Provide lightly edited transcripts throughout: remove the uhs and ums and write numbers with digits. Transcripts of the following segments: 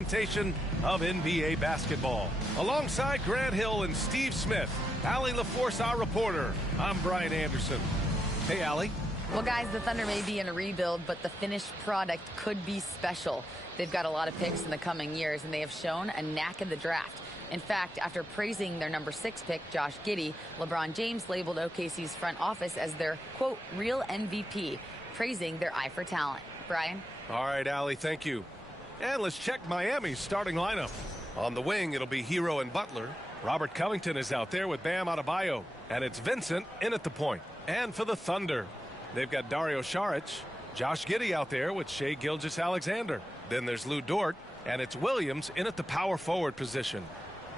Presentation of NBA basketball. Alongside Grant Hill and Steve Smith, Allie LaForce, our reporter. I'm Brian Anderson. Hey, Allie. Well, guys, the Thunder may be in a rebuild, but the finished product could be special. They've got a lot of picks in the coming years, and they have shown a knack in the draft. In fact, after praising their number 6 pick, Josh Giddey, LeBron James labeled OKC's front office as their, quote, real MVP, praising their eye for talent. Brian? All right, Allie, thank you. And let's check Miami's starting lineup. On the wing, it'll be Hero and Butler. Robert Covington is out there with Bam Adebayo. And it's Vincent in at the point. And for the Thunder, they've got Dario Saric, Josh Giddey out there with Shai Gilgeous-Alexander. Then there's Lou Dort, and it's Williams in at the power forward position.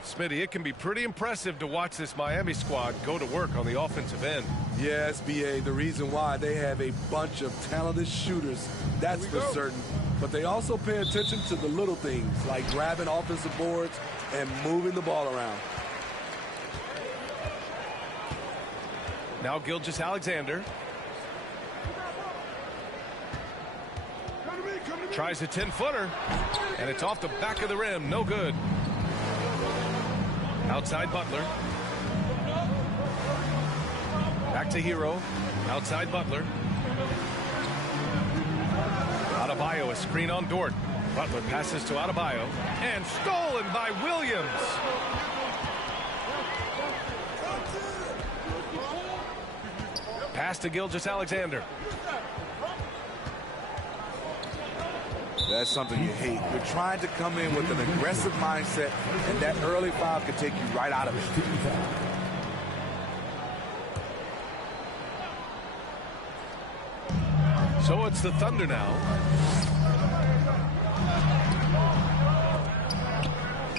Smitty, it can be pretty impressive to watch this Miami squad go to work on the offensive end. Yes, B.A., the reason why they have a bunch of talented shooters, that's for certain. But they also pay attention to the little things, like grabbing offensive boards and moving the ball around. Now Gilgeous-Alexander. Tries a 10-footer, and it's off the back of the rim. No good. Outside Butler. Back to Hero. Outside Butler. Adebayo, a screen on Dort. Butler passes to Adebayo. And stolen by Williams. Pass to Gilgeous-Alexander. That's something you hate. You're trying to come in with an aggressive mindset, and that early foul can take you right out of it. So it's the Thunder now.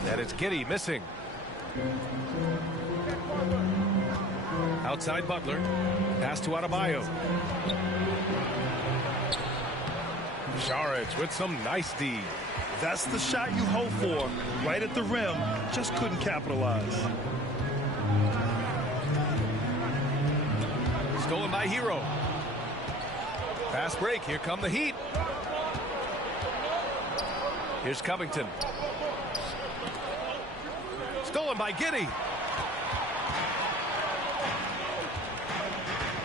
And it's Giddey missing. Outside Butler. Pass to Adebayo. Saric with some nice D. That's the shot you hope for. Right at the rim. Just couldn't capitalize. Stolen by Hero. Fast break. Here come the Heat. Here's Covington. Stolen by Giddey.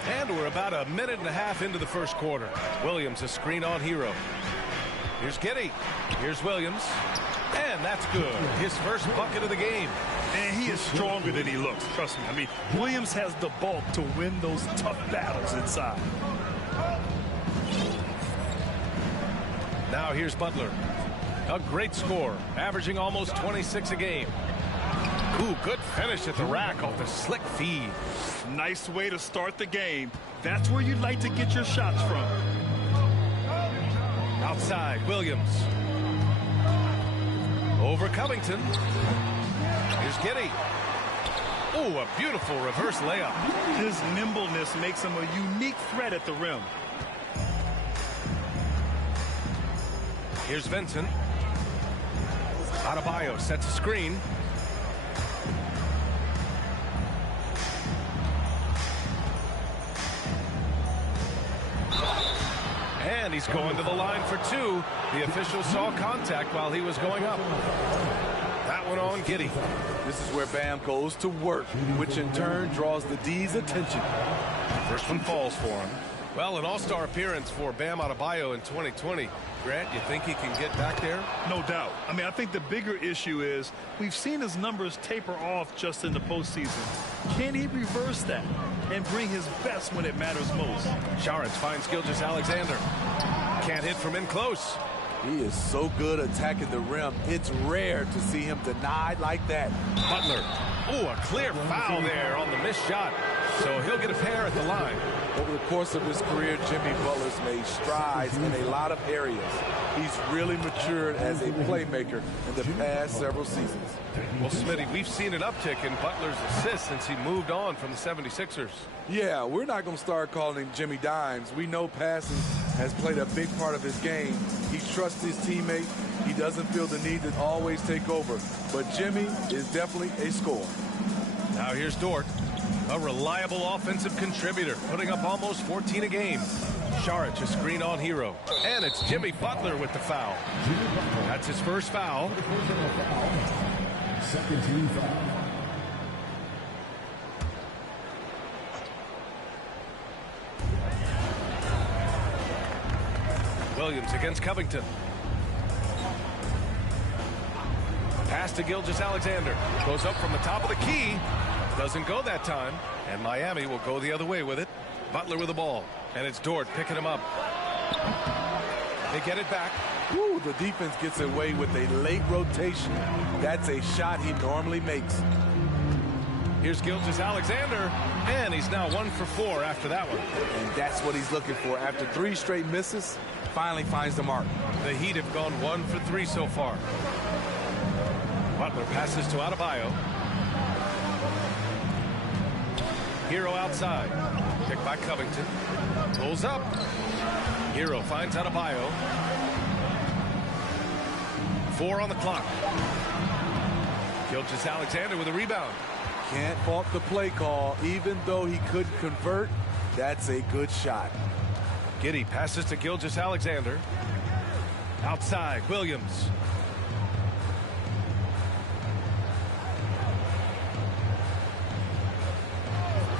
And we're about a minute and a half into the first quarter. Williams a screen on Hero. Here's Giddey. Here's Williams. And that's good. His first bucket of the game. And he is stronger than he looks. Trust me. I mean, Williams has the bulk to win those tough battles inside. Now here's Butler. A great score, averaging almost 26 a game. Ooh, good finish at the rack off the slick feed. Nice way to start the game. That's where you'd like to get your shots from. Outside, Williams. Over Covington. Here's Giddey. Oh, a beautiful reverse layup. His nimbleness makes him a unique threat at the rim. Here's Vincent. Adebayo sets a screen. And he's going to the line for two. The official saw contact while he was going up. That one on Giddey. This is where Bam goes to work, which in turn draws the D's attention. First one falls for him. Well, an all-star appearance for Bam Adebayo in 2020. Grant, you think he can get back there? No doubt. I mean, I think the bigger issue is we've seen his numbers taper off just in the postseason. Can he reverse that and bring his best when it matters most? Saric finds Gilgeous-Alexander. Can't hit from in close. He is so good attacking the rim. It's rare to see him denied like that. Butler. Oh, a clear foul there on the missed shot. So he'll get a pair at the line. Over the course of his career, Jimmy Butler's made strides in a lot of areas. He's really matured as a playmaker in the past several seasons. Well, Smitty, we've seen an uptick in Butler's assists since he moved on from the 76ers. Yeah, we're not going to start calling him Jimmy Dimes. We know passing has played a big part of his game. He trusts his teammate. He doesn't feel the need to always take over. But Jimmy is definitely a scorer. Now here's Dort. A reliable offensive contributor, putting up almost 14 a game. Saric a screen on Hero. And it's Jimmy Butler with the foul. That's his first foul. Second team foul. Williams against Covington. Pass to Gilgeous-Alexander. Goes up from the top of the key. Doesn't go that time. And Miami will go the other way with it. Butler with the ball. And it's Dort picking him up. They get it back. Ooh, the defense gets away with a late rotation. That's a shot he normally makes. Here's Gilgeous-Alexander. And he's now 1 for 4 after that one. And that's what he's looking for. After 3 straight misses, finally finds the mark. The Heat have gone 1 for 3 so far. Butler passes to Adebayo. Hero outside. Picked by Covington. Pulls up. Hero finds Adebayo. 4 on the clock. Gilgeous-Alexander with a rebound. Can't fault the play call. Even though he couldn't convert, that's a good shot. Giddey passes to Gilgeous-Alexander. Outside, Williams.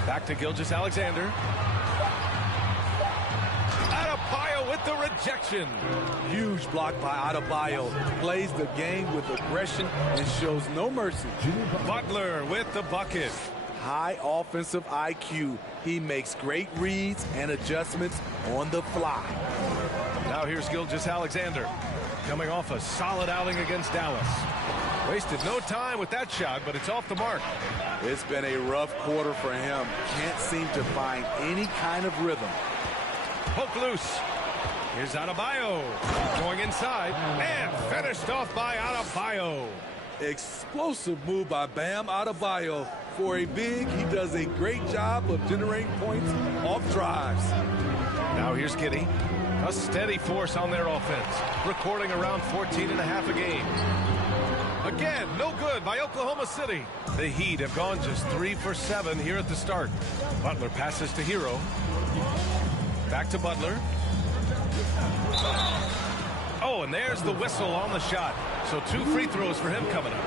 Back to Gilgeous-Alexander. Adebayo with the rejection. Huge block by Adebayo. Plays the game with aggression and shows no mercy. Butler with the bucket. High offensive IQ. He makes great reads and adjustments on the fly. Now here's Gilgeous-Alexander. Coming off a solid outing against Dallas. Wasted no time with that shot, but it's off the mark. It's been a rough quarter for him. Can't seem to find any kind of rhythm. Poke loose. Here's Adebayo. Going inside and finished off by Adebayo. Explosive move by Bam Adebayo. For a big, he does a great job of generating points off drives. Now here's Giddey. A steady force on their offense. Recording around 14.5 a game. Again, no good by Oklahoma City. The Heat have gone just 3 for 7 here at the start. Butler passes to Hero. Back to Butler. Oh, and there's the whistle on the shot. So 2 free throws for him coming up.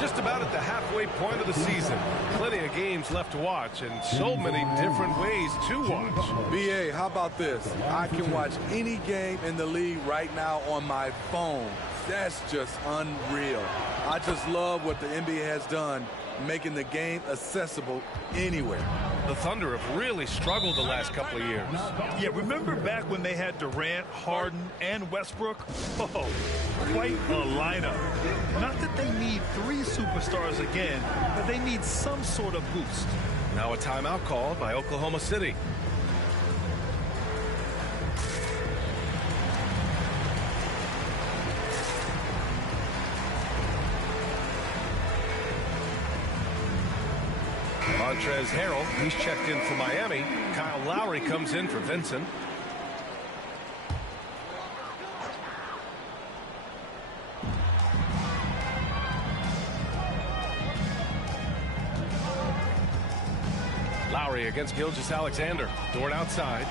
Just about at the halfway point of the season. Plenty of games left to watch and so many different ways to watch. BA, how about this? I can watch any game in the league right now on my phone. That's just unreal. I just love what the NBA has done, making the game accessible anywhere. The Thunder have really struggled the last couple of years. Yeah, remember back when they had Durant, Harden, and Westbrook? Oh, quite a lineup. Not that they need 3 superstars again, but they need some sort of boost. Now a timeout called by Oklahoma City. Montrezl Harrell, he's checked in for Miami. Kyle Lowry comes in for Vincent. Lowry against Gilgeous-Alexander. Dort outside.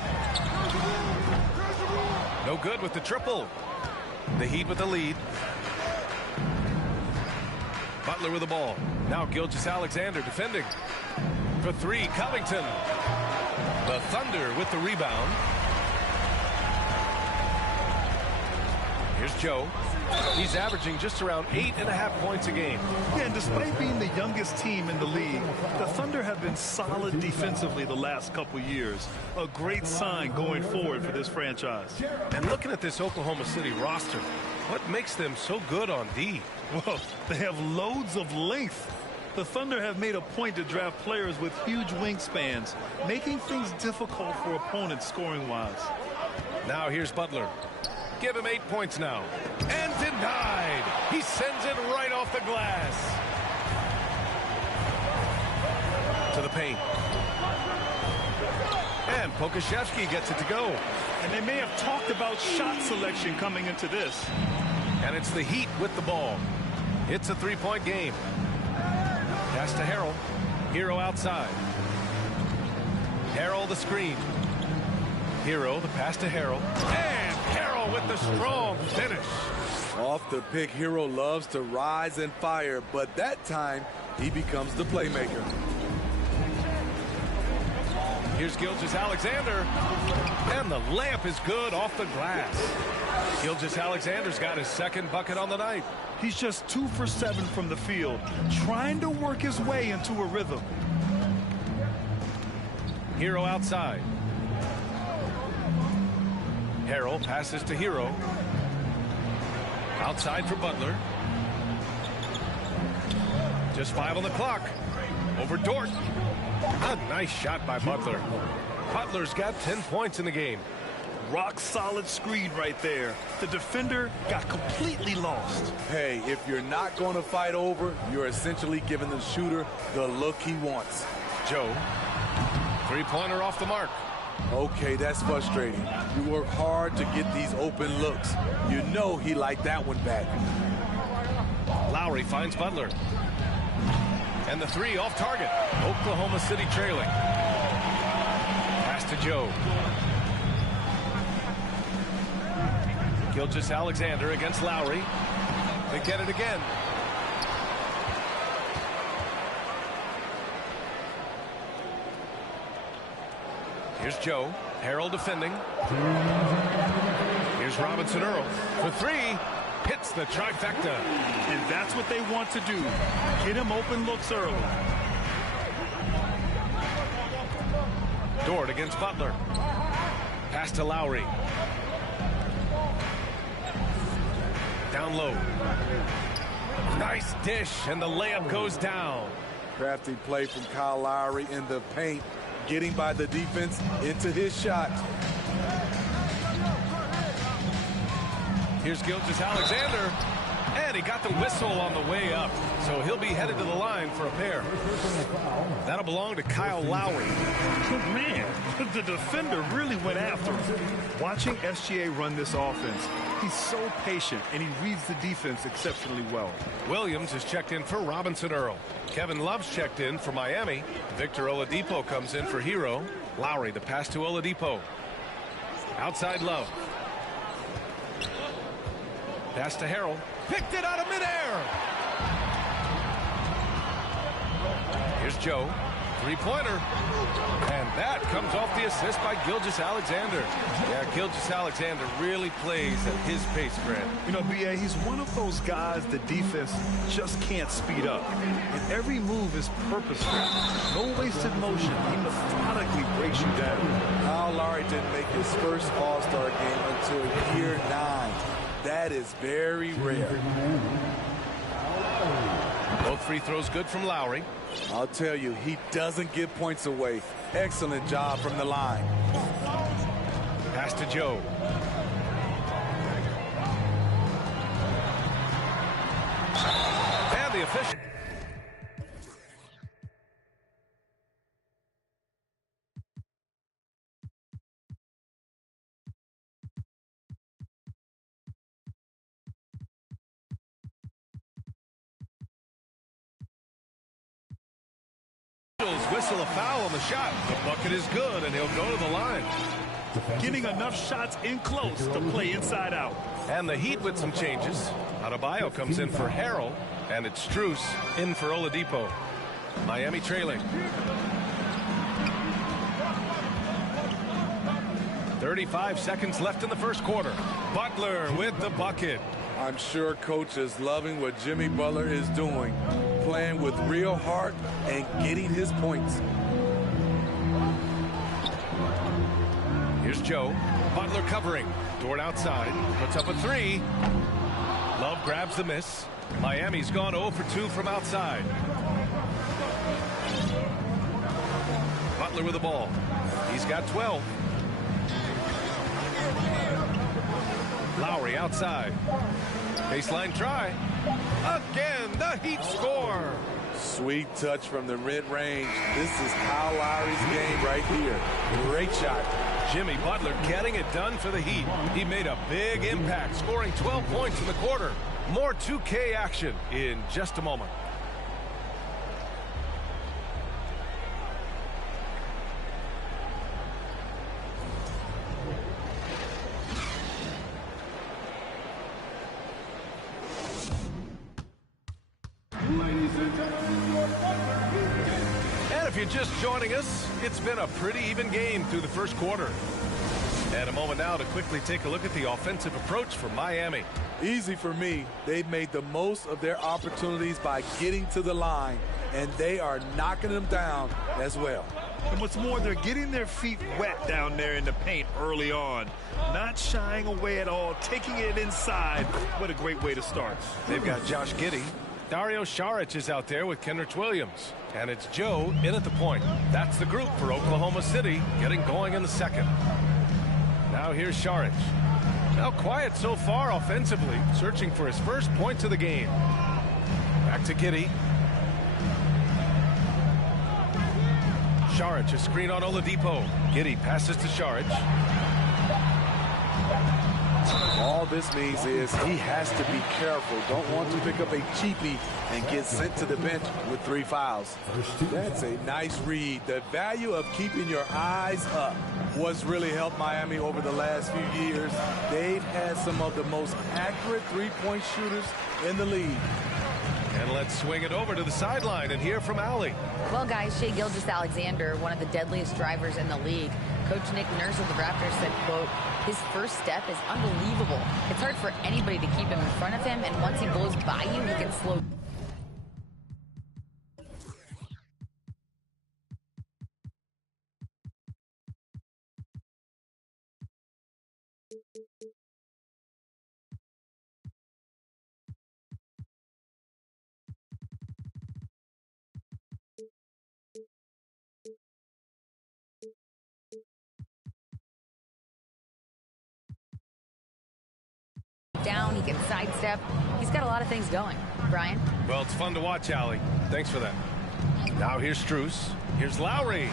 No good with the triple. The Heat with the lead. Butler with the ball. Now Gilgeous-Alexander defending. For 3, Covington. The Thunder with the rebound. Here's Joe. He's averaging just around 8.5 points a game. Yeah, and despite being the youngest team in the league, the Thunder have been solid defensively the last couple years. A great sign going forward for this franchise. And looking at this Oklahoma City roster, what makes them so good on D? Well, they have loads of length. The Thunder have made a point to draft players with huge wingspans, making things difficult for opponents scoring-wise. Now here's Butler. Give him 8 points now. And denied. He sends it right off the glass. To the paint. And Pokusevski gets it to go. And they may have talked about shot selection coming into this. And it's the Heat with the ball. It's a 3-point game. Pass to Harrell. Hero outside. Harrell the screen. Hero, the pass to Harrell. And Harrell with the strong finish. Off the pick, Hero loves to rise and fire, but that time he becomes the playmaker. Here's Gilgeous-Alexander. And the layup is good off the glass. Gilgeous-Alexander's got his second bucket on the night. He's just 2 for 7 from the field, trying to work his way into a rhythm. Hero outside. Harrell passes to Hero. Outside for Butler. Just 5 on the clock. Over Dort. A nice shot by Butler. Butler's got 10 points in the game. Rock solid screen right there. The defender got completely lost. Hey, if you're not going to fight over, you're essentially giving the shooter the look he wants. Joe. Three-pointer off the mark. Okay, that's frustrating. You work hard to get these open looks. You know he liked that one back. Lowry finds Butler. And the three off target. Oklahoma City trailing. Pass to Joe. Gilgeous-Alexander against Lowry. They get it again. Here's Joe. Harrell defending. Here's Robinson Earl for three. Hits the trifecta. And that's what they want to do. Get him open looks early. Dort against Butler. Pass to Lowry. Down low. Nice dish, and the layup goes down. Crafty play from Kyle Lowry in the paint, getting by the defense into his shot. Here's Gilgeous-Alexander, and he got the whistle on the way up, so he'll be headed to the line for a pair. That'll belong to Kyle Lowry. Man, the defender really went after him. Watching SGA run this offense, he's so patient, and he reads the defense exceptionally well. Williams is checked in for Robinson Earl. Kevin Love's checked in for Miami. Victor Oladipo comes in for Hero. Lowry, the pass to Oladipo. Outside Love. Pass to Harrell. Picked it out of midair. Here's Joe. Three-pointer. And that comes off the assist by Gilgeous-Alexander. Yeah, Gilgeous-Alexander really plays at his pace, Grant. You know, B.A., he's one of those guys the defense just can't speed up. And every move is purposeful. No wasted motion. He methodically breaks you down. Kyle Lowry didn't make his first All-Star game until year 9. That is very rare. Both free throws good from Lowry. I'll tell you, he doesn't give points away. Excellent job from the line. Pass to Joe. And the official. Whistle a foul on the shot. The bucket is good, and he'll go to the line. Getting enough shots in close to play inside out. And the Heat with some changes. Adebayo comes in for Harrell, and it's Strus in for Oladipo. Miami trailing. 35 seconds left in the first quarter. Butler with the bucket. I'm sure coach is loving what Jimmy Butler is doing, playing with real heart and getting his points. Here's Joe. Butler covering. Dort outside. Puts up a three. Love grabs the miss. Miami's gone 0 for 2 from outside. Butler with the ball. He's got 12. Lowry outside. Baseline try. Again, the Heat score. Sweet touch from the mid-range. This is Kyle Lowry's game right here. Great shot. Jimmy Butler getting it done for the Heat. He made a big impact, scoring 12 points in the quarter. More 2K action in just a moment. you're just joining us, it's been a pretty even game through the first quarter. And a moment now to quickly take a look at the offensive approach for Miami. Easy for me. They've made the most of their opportunities by getting to the line, and they are knocking them down as well. And what's more, they're getting their feet wet down there in the paint early on. Not shying away at all, taking it inside. What a great way to start. They've got Josh Giddey. Dario Saric is out there with Kenrich Williams. And it's Joe in at the point. That's the group for Oklahoma City getting going in the second. Now here's Saric. Now quiet so far offensively, searching for his first points of the game. Back to Giddey. Saric, a screen on Oladipo. Giddey passes to Saric. All this means is he has to be careful. Don't want to pick up a cheapie and get sent to the bench with 3 fouls. That's a nice read. The value of keeping your eyes up what's really helped Miami over the last few years. They've had some of the most accurate three-point shooters in the league. And let's swing it over to the sideline and hear from Allie. Well, guys, Shai Gilgeous-Alexander, one of the deadliest drivers in the league. Coach Nick Nurse of the Raptors said, quote, his first step is unbelievable. It's hard for anybody to keep him in front of him, and once he blows by you, he can slow. Down, he can sidestep. He's got a lot of things going. Brian? Well, it's fun to watch, Allie. Thanks for that. Now here's Strus. Here's Lowry.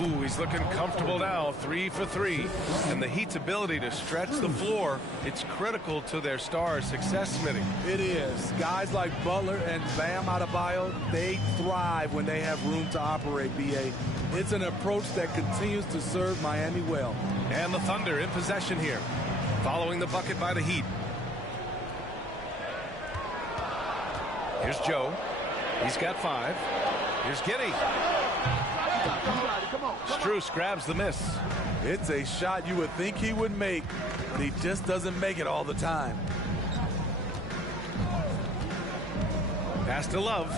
Ooh, he's looking comfortable now. 3 for 3. And the Heat's ability to stretch the floor, it's critical to their stars' success, Smitty. It is. Guys like Butler and Bam Adebayo, they thrive when they have room to operate, B.A. It's an approach that continues to serve Miami well. And the Thunder in possession here, following the bucket by the Heat. Here's Joe. He's got 5. Here's Giddey. Strus grabs the miss. It's a shot you would think he would make, but he just doesn't make it all the time. Pass to Love.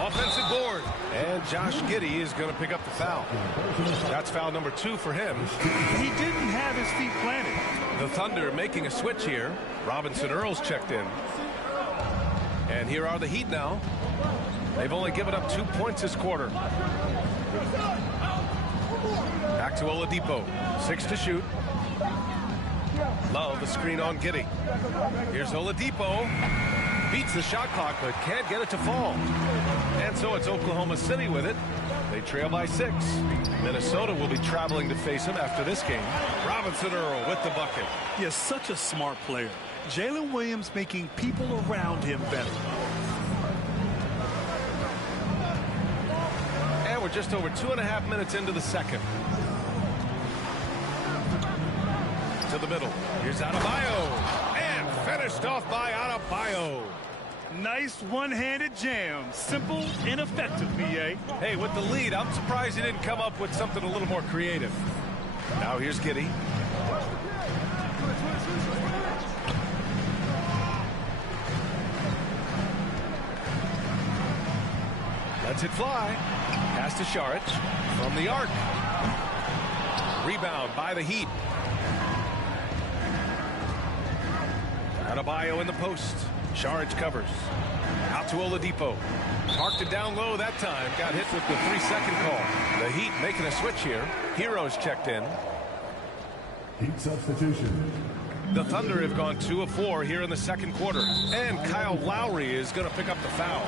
Offensive board. And Josh Giddey is going to pick up the foul. That's foul number 2 for him. He didn't have his feet planted. The Thunder making a switch here. Robinson Earls checked in. And here are the Heat now. They've only given up 2 points this quarter. Back to Oladipo. 6 to shoot. Love, a screen on Giddey. Here's Oladipo. Beats the shot clock, but can't get it to fall. And so it's Oklahoma City with it. They trail by 6. Minnesota will be traveling to face him after this game. Robinson Earl with the bucket. He is such a smart player. Jalen Williams making people around him better. And we're just over 2.5 minutes into the second. To the middle. Here's Adebayo. And finished off by Adebayo. Nice one-handed jam. Simple and effective, B.A. Hey, with the lead, I'm surprised he didn't come up with something a little more creative. Now here's Giddey. Lets it fly. Pass to Saric from the arc. Rebound by the Heat. Adebayo in the post. Saric covers. Out to Oladipo. Parked it down low that time. Got hit with the 3-second call. The Heat making a switch here. Heroes checked in. Heat substitution. The Thunder have gone 2 of 4 here in the second quarter. And Kyle Lowry is going to pick up the foul.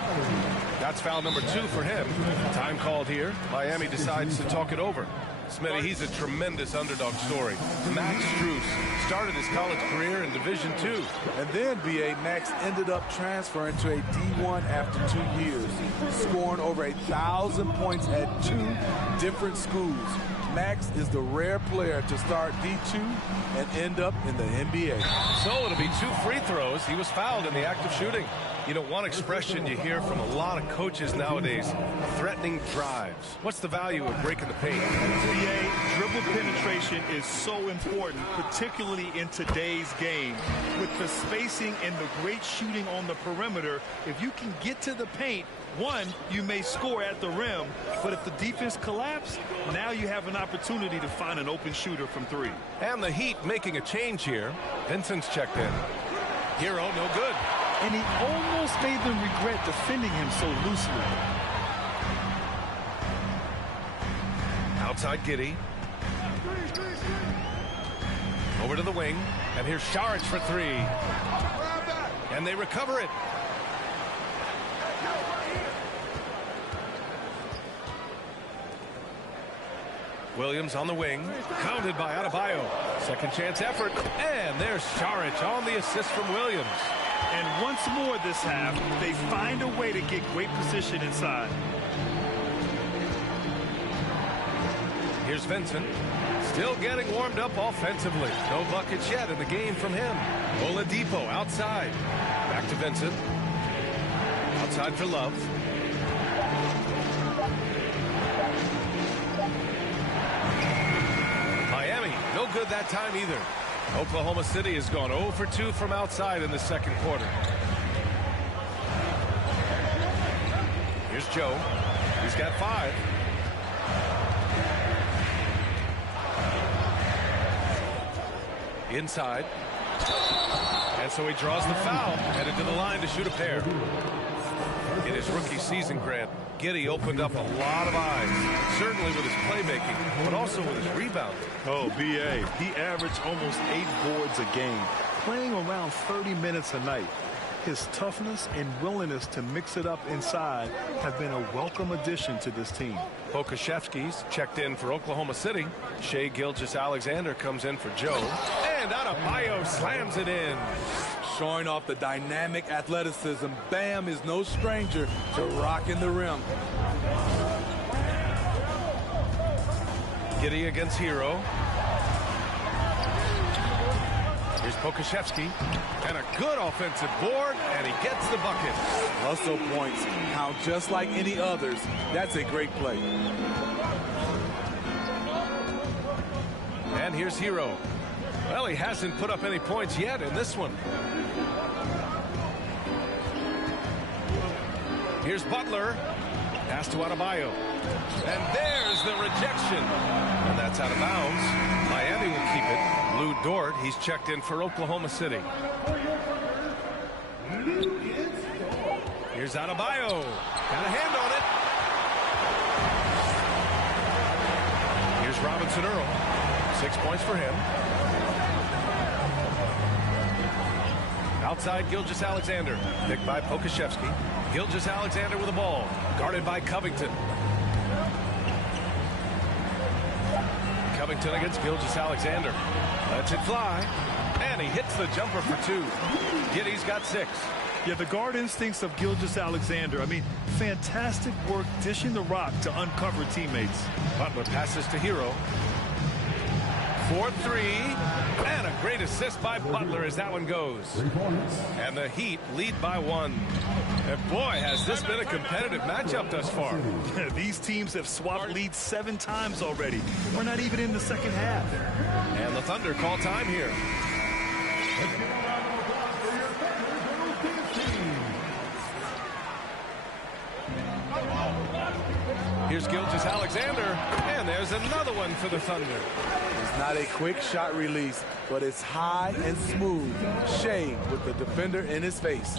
That's foul number 2 for him. Time called here. Miami decides to talk it over. Smitty, he's a tremendous underdog story. Max Strus started his college career in Division II. And then, B.A., Max ended up transferring to a D1 after 2 years, scoring over 1,000 points at 2 different schools. Max is the rare player to start D2 and end up in the NBA. So it'll be 2 free throws. He was fouled in the act of shooting. You know, one expression you hear from a lot of coaches nowadays, threatening drives. What's the value of breaking the paint? NBA, dribble penetration is so important, particularly in today's game. With the spacing and the great shooting on the perimeter, if you can get to the paint, one, you may score at the rim, but if the defense collapses, now you have an opportunity to find an open shooter from 3. And the Heat making a change here. Vincent's checked in. Hero, no good. And he almost made them regret defending him so loosely. Outside Giddey. Over to the wing. And here's Saric for 3. And they recover it. Williams on the wing. Counted by Adebayo. Second chance effort. And there's Saric on the assist from Williams. And once more this half, they find a way to get great position inside. Here's Vincent. Still getting warmed up offensively. No buckets yet in the game from him. Oladipo outside. Back to Vincent. Outside for Love. Miami, no good that time either. Oklahoma City has gone 0 for 2 from outside in the second quarter. Here's Joe. He's got 5. Inside. And so he draws the foul. Headed to the line to shoot a pair. In his rookie season, Grant, Giddey opened up a lot of eyes. Certainly with his playmaking, but also with his rebounding. Oh, B.A. He averaged almost 8 boards a game, playing around 30 minutes a night. His toughness and willingness to mix it up inside have been a welcome addition to this team. Pokusevski's checked in for Oklahoma City. Shai Gilgeous-Alexander comes in for Joe. And Adebayo slams it in. Showing off the dynamic athleticism, Bam is no stranger to rocking the rim. Giddey against Hero. Here's Pokusevski. And a good offensive board, and he gets the bucket. Hustle points count just like any others. That's a great play. And here's Hero. Well, he hasn't put up any points yet in this one. Here's Butler. Pass to Adebayo. And there's the rejection. And that's out of bounds. Miami will keep it. Lou Dort, he's checked in for Oklahoma City. Here's Adebayo. Got a hand on it. Here's Robinson Earl. 6 points for him. Outside Gilgeous-Alexander. Picked by Pokusevski. Gilgeous-Alexander with the ball. Guarded by Covington. Covington against Gilgeous-Alexander. Lets it fly. And he hits the jumper for 2. Giddey's got 6. Yeah, the guard instincts of Gilgeous-Alexander. I mean, fantastic work dishing the rock to uncover teammates. Butler passes to Hero. 4-3. And a great assist by Butler as that one goes. And the Heat lead by 1. And boy, has this been a competitive matchup thus far. These teams have swapped leads 7 times already. We're not even in the second half. And the Thunder call time here. Here's Gilgeous-Alexander, and there's another one for the Thunder. It's not a quick shot release, but it's high and smooth. Shai with the defender in his face.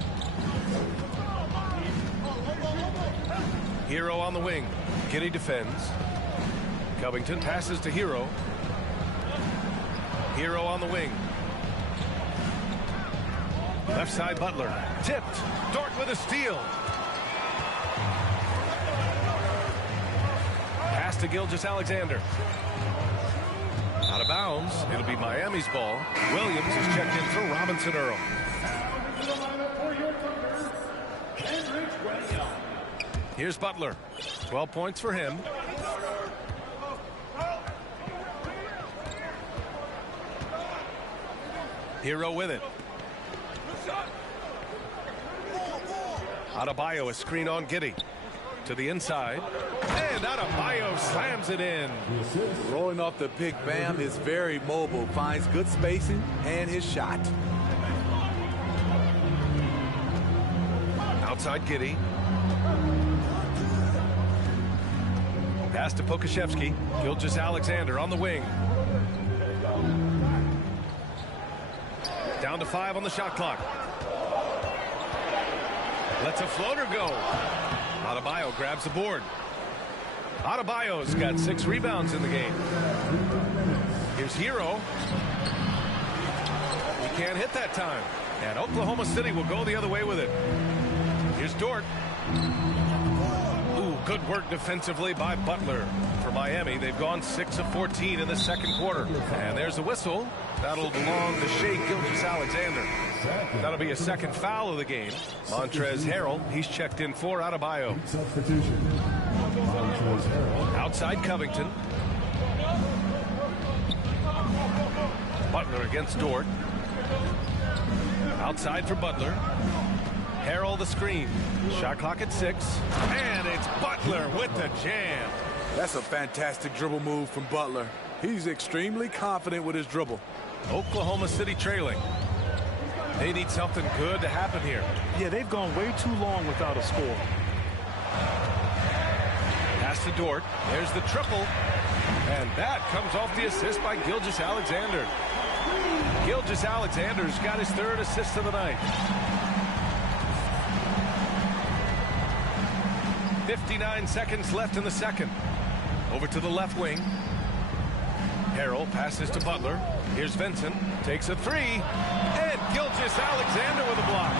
Hero on the wing. Giddey defends. Covington passes to Hero. Hero on the wing. Left side Butler. Tipped. Dort with a steal. Pass to Gilgeous-Alexander. Out of bounds. It'll be Miami's ball. Williams is checked in for Robinson Earl. Here's Butler. 12 points for him. Hero with it. Adebayo, a screen on Giddey. To the inside. And Adebayo slams it in. Rolling off the pick, Bam is very mobile. Finds good spacing and his shot. Outside Giddey. Pass to Pokusevski. Gilgeous-Alexander on the wing. Down to 5 on the shot clock. Lets a floater go. Adebayo grabs the board. Adebayo's got 6 rebounds in the game. Here's Hero. He can't hit that time. And Oklahoma City will go the other way with it. Here's Dort. Ooh, good work defensively by Butler. For Miami, they've gone 6 of 14 in the second quarter. And there's a whistle. That'll belong to Shai Gilgeous-Alexander. That'll be a second foul of the game. Montrezl Harrell, he's checked in for Adebayo. Substitution. Montrezl Harrell. Outside Covington. Butler against Dort. Outside for Butler. Harrell the screen. Shot clock at 6. And it's Butler with the jam. That's a fantastic dribble move from Butler. He's extremely confident with his dribble. Oklahoma City trailing. They need something good to happen here. Yeah, they've gone way too long without a score. Pass to Dort. There's the triple. And that comes off the assist by Gilgeous-Alexander. Gilgeous-Alexander's got his 3rd assist of the night. 59 seconds left in the second. Over to the left wing. Harrell passes to Butler. Here's Vincent. Takes a 3. And Gilgeous-Alexander with a block.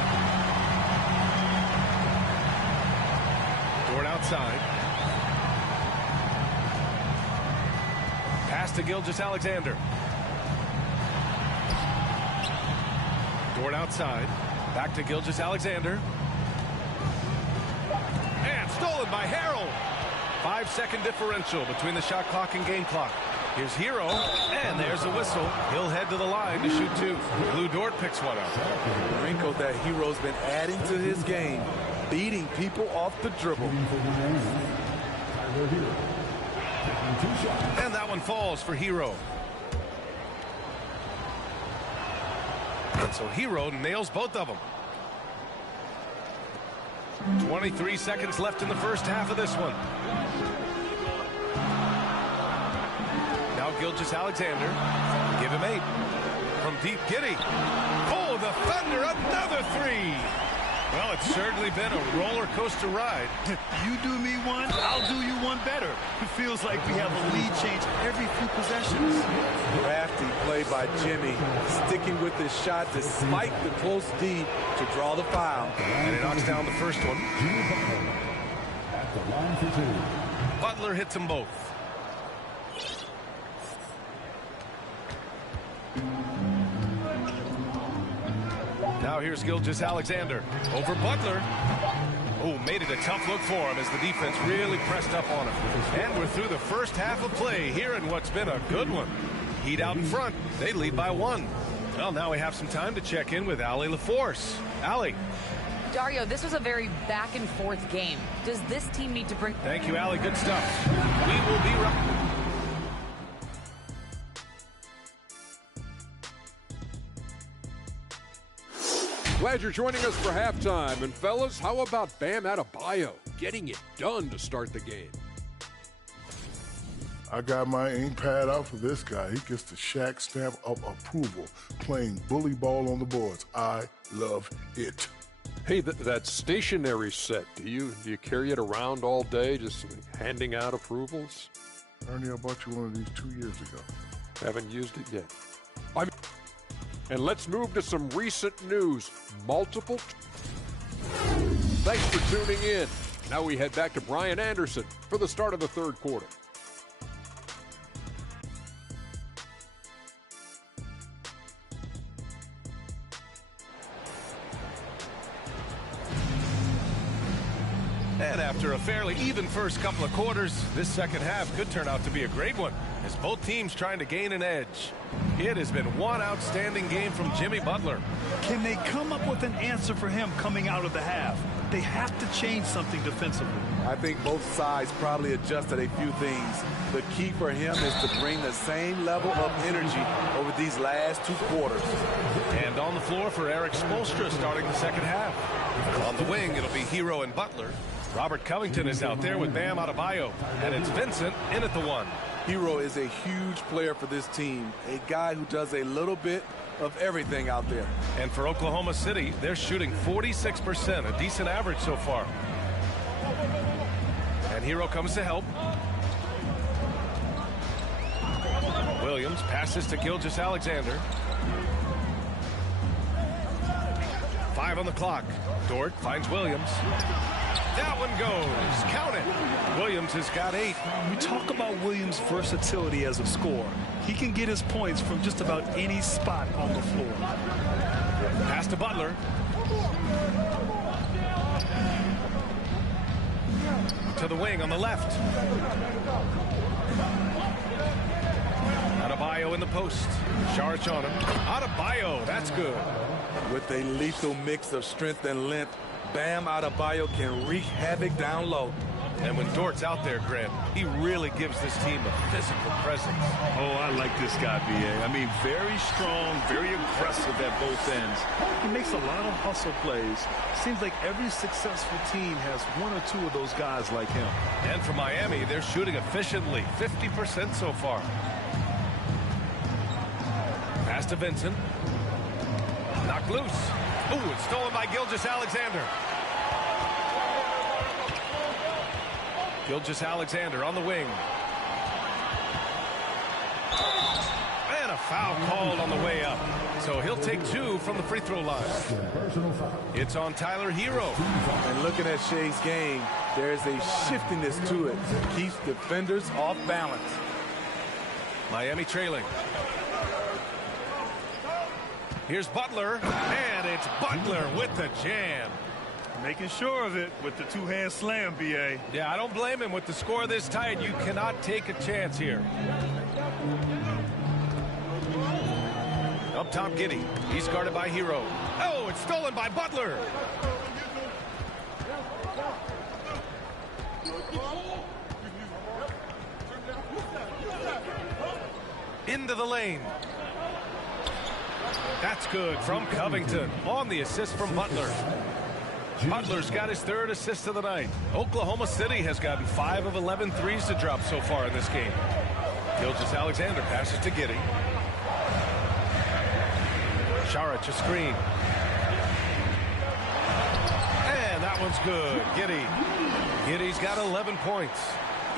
Dort outside. Pass to Gilgeous-Alexander. Dort outside. Back to Gilgeous-Alexander. And stolen by Harrell. 5-second differential between the shot clock and game clock. Here's Hero, and there's a whistle. He'll head to the line to shoot 2. Lou Dort picks one up. The wrinkle that Hero's been adding to his game, beating people off the dribble. And that one falls for Hero. And so Hero nails both of them. 23 seconds left in the first half of this one. Now Gilgeous-Alexander. Give him 8. From deep, Giddey. Oh, the Thunder, another 3. Well, it's certainly been a roller coaster ride. You do me one, I'll do you one better. It feels like we have a lead change every few possessions. Crafty play by Jimmy, sticking with his shot despite the close D to draw the foul. And he knocks down the first one. At the line for 2. Butler hits them both. Now here's Gilgeous-Alexander over Butler. Oh, made it a tough look for him as the defense really pressed up on him. And we're through the first half of play here in what's been a good one. Heat out in front. They lead by 1. Well, now we have some time to check in with Allie LaForce. Allie. Dario, this was a very back-and-forth game. Does this team need to bring... Thank you, Allie. Good stuff. We will be right... Glad you're joining us for halftime. And fellas, how about Bam Adebayo getting it done to start the game? I got my ink pad out for this guy. He gets the Shaq stamp of approval, playing bully ball on the boards. I love it. Hey, that stationary set, do you carry it around all day just handing out approvals? Ernie, I bought you one of these 2 years ago. Haven't used it yet. And let's move to some recent news. Thanks for tuning in. Now we head back to Brian Anderson for the start of the third quarter. And after a fairly even first couple of quarters, this second half could turn out to be a great one, as both teams trying to gain an edge. It has been one outstanding game from Jimmy Butler. Can they come up with an answer for him coming out of the half? They have to change something defensively. I think both sides probably adjusted a few things. The key for him is to bring the same level of energy over these last 2 quarters. And on the floor for Erik Spoelstra starting the second half. On the wing, it'll be Herro and Butler. Robert Covington is out there with Bam Adebayo. And it's Vincent in at the 1. Herro is a huge player for this team, a guy who does a little bit of everything out there. And for Oklahoma City, they're shooting 46%, a decent average so far. And Herro comes to help. Williams passes to Gilgeous-Alexander. 5 on the clock. Dort finds Williams. That one goes. Count it. Williams has got 8. We talk about Williams' versatility as a scorer. He can get his points from just about any spot on the floor. Pass to Butler. To the wing on the left. Adebayo in the post. Saric on him. Adebayo, that's good. With a lethal mix of strength and length, Bam Adebayo can wreak havoc down low. And when Dort's out there, Grant, he really gives this team a physical presence. Oh, I like this guy, B.A. I mean, very strong, very aggressive at both ends. He makes a lot of hustle plays. Seems like every successful team has 1 or 2 of those guys like him. And for Miami, they're shooting efficiently, 50% so far. Pass to Vincent. Knocked loose. Ooh, it's stolen by Gilgeous-Alexander. Gilgeous-Alexander on the wing. And a foul called on the way up. So he'll take 2 from the free throw line. It's on Tyler Herro. And looking at Shea's game, there's a shiftiness to it. Keeps defenders off balance. Miami trailing. Here's Butler, and it's Butler with the jam. Making sure of it with the 2-hand slam, B.A. Yeah, I don't blame him with the score this tight. You cannot take a chance here. Up top, Giddey. He's guarded by Herro. Oh, it's stolen by Butler. Into the lane. That's good from Covington on the assist from Butler. Butler's got his 3rd assist of the night. Oklahoma City has gotten 5 of 11 threes to drop so far in this game. Gilgeous-Alexander passes to Giddey. Saric a screen. And that one's good. Giddey. Giddey's got 11 points.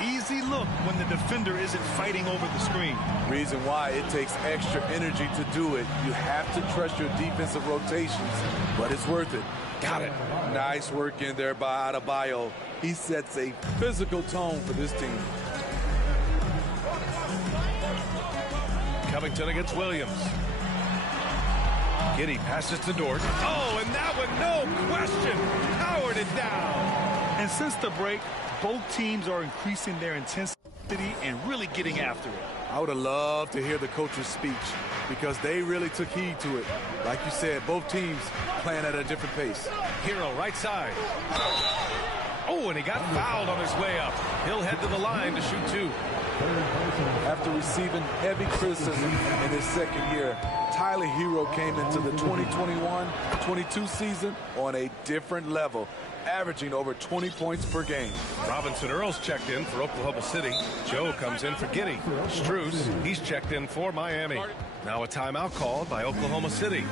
Easy look when the defender isn't fighting over the screen. Reason why it takes extra energy to do it. You have to trust your defensive rotations, but it's worth it. Got it. Nice work in there by Adebayo. He sets a physical tone for this team. Covington against Williams. Giddey passes to Dort. Oh, and that one, no question, powered it down. And since the break, both teams are increasing their intensity and really getting after it. I would have loved to hear the coach's speech because they really took heed to it. Like you said, both teams playing at a different pace. Herro right side. Oh, and he got fouled on his way up. He'll head to the line to shoot 2. After receiving heavy criticism in his second year, Tyler Herro came into the 2021-22 season on a different level, averaging over 20 points per game. Robinson Earls checked in for Oklahoma City. Joe comes in for Giddey. Strus, he's checked in for Miami. Now a timeout called by Oklahoma City.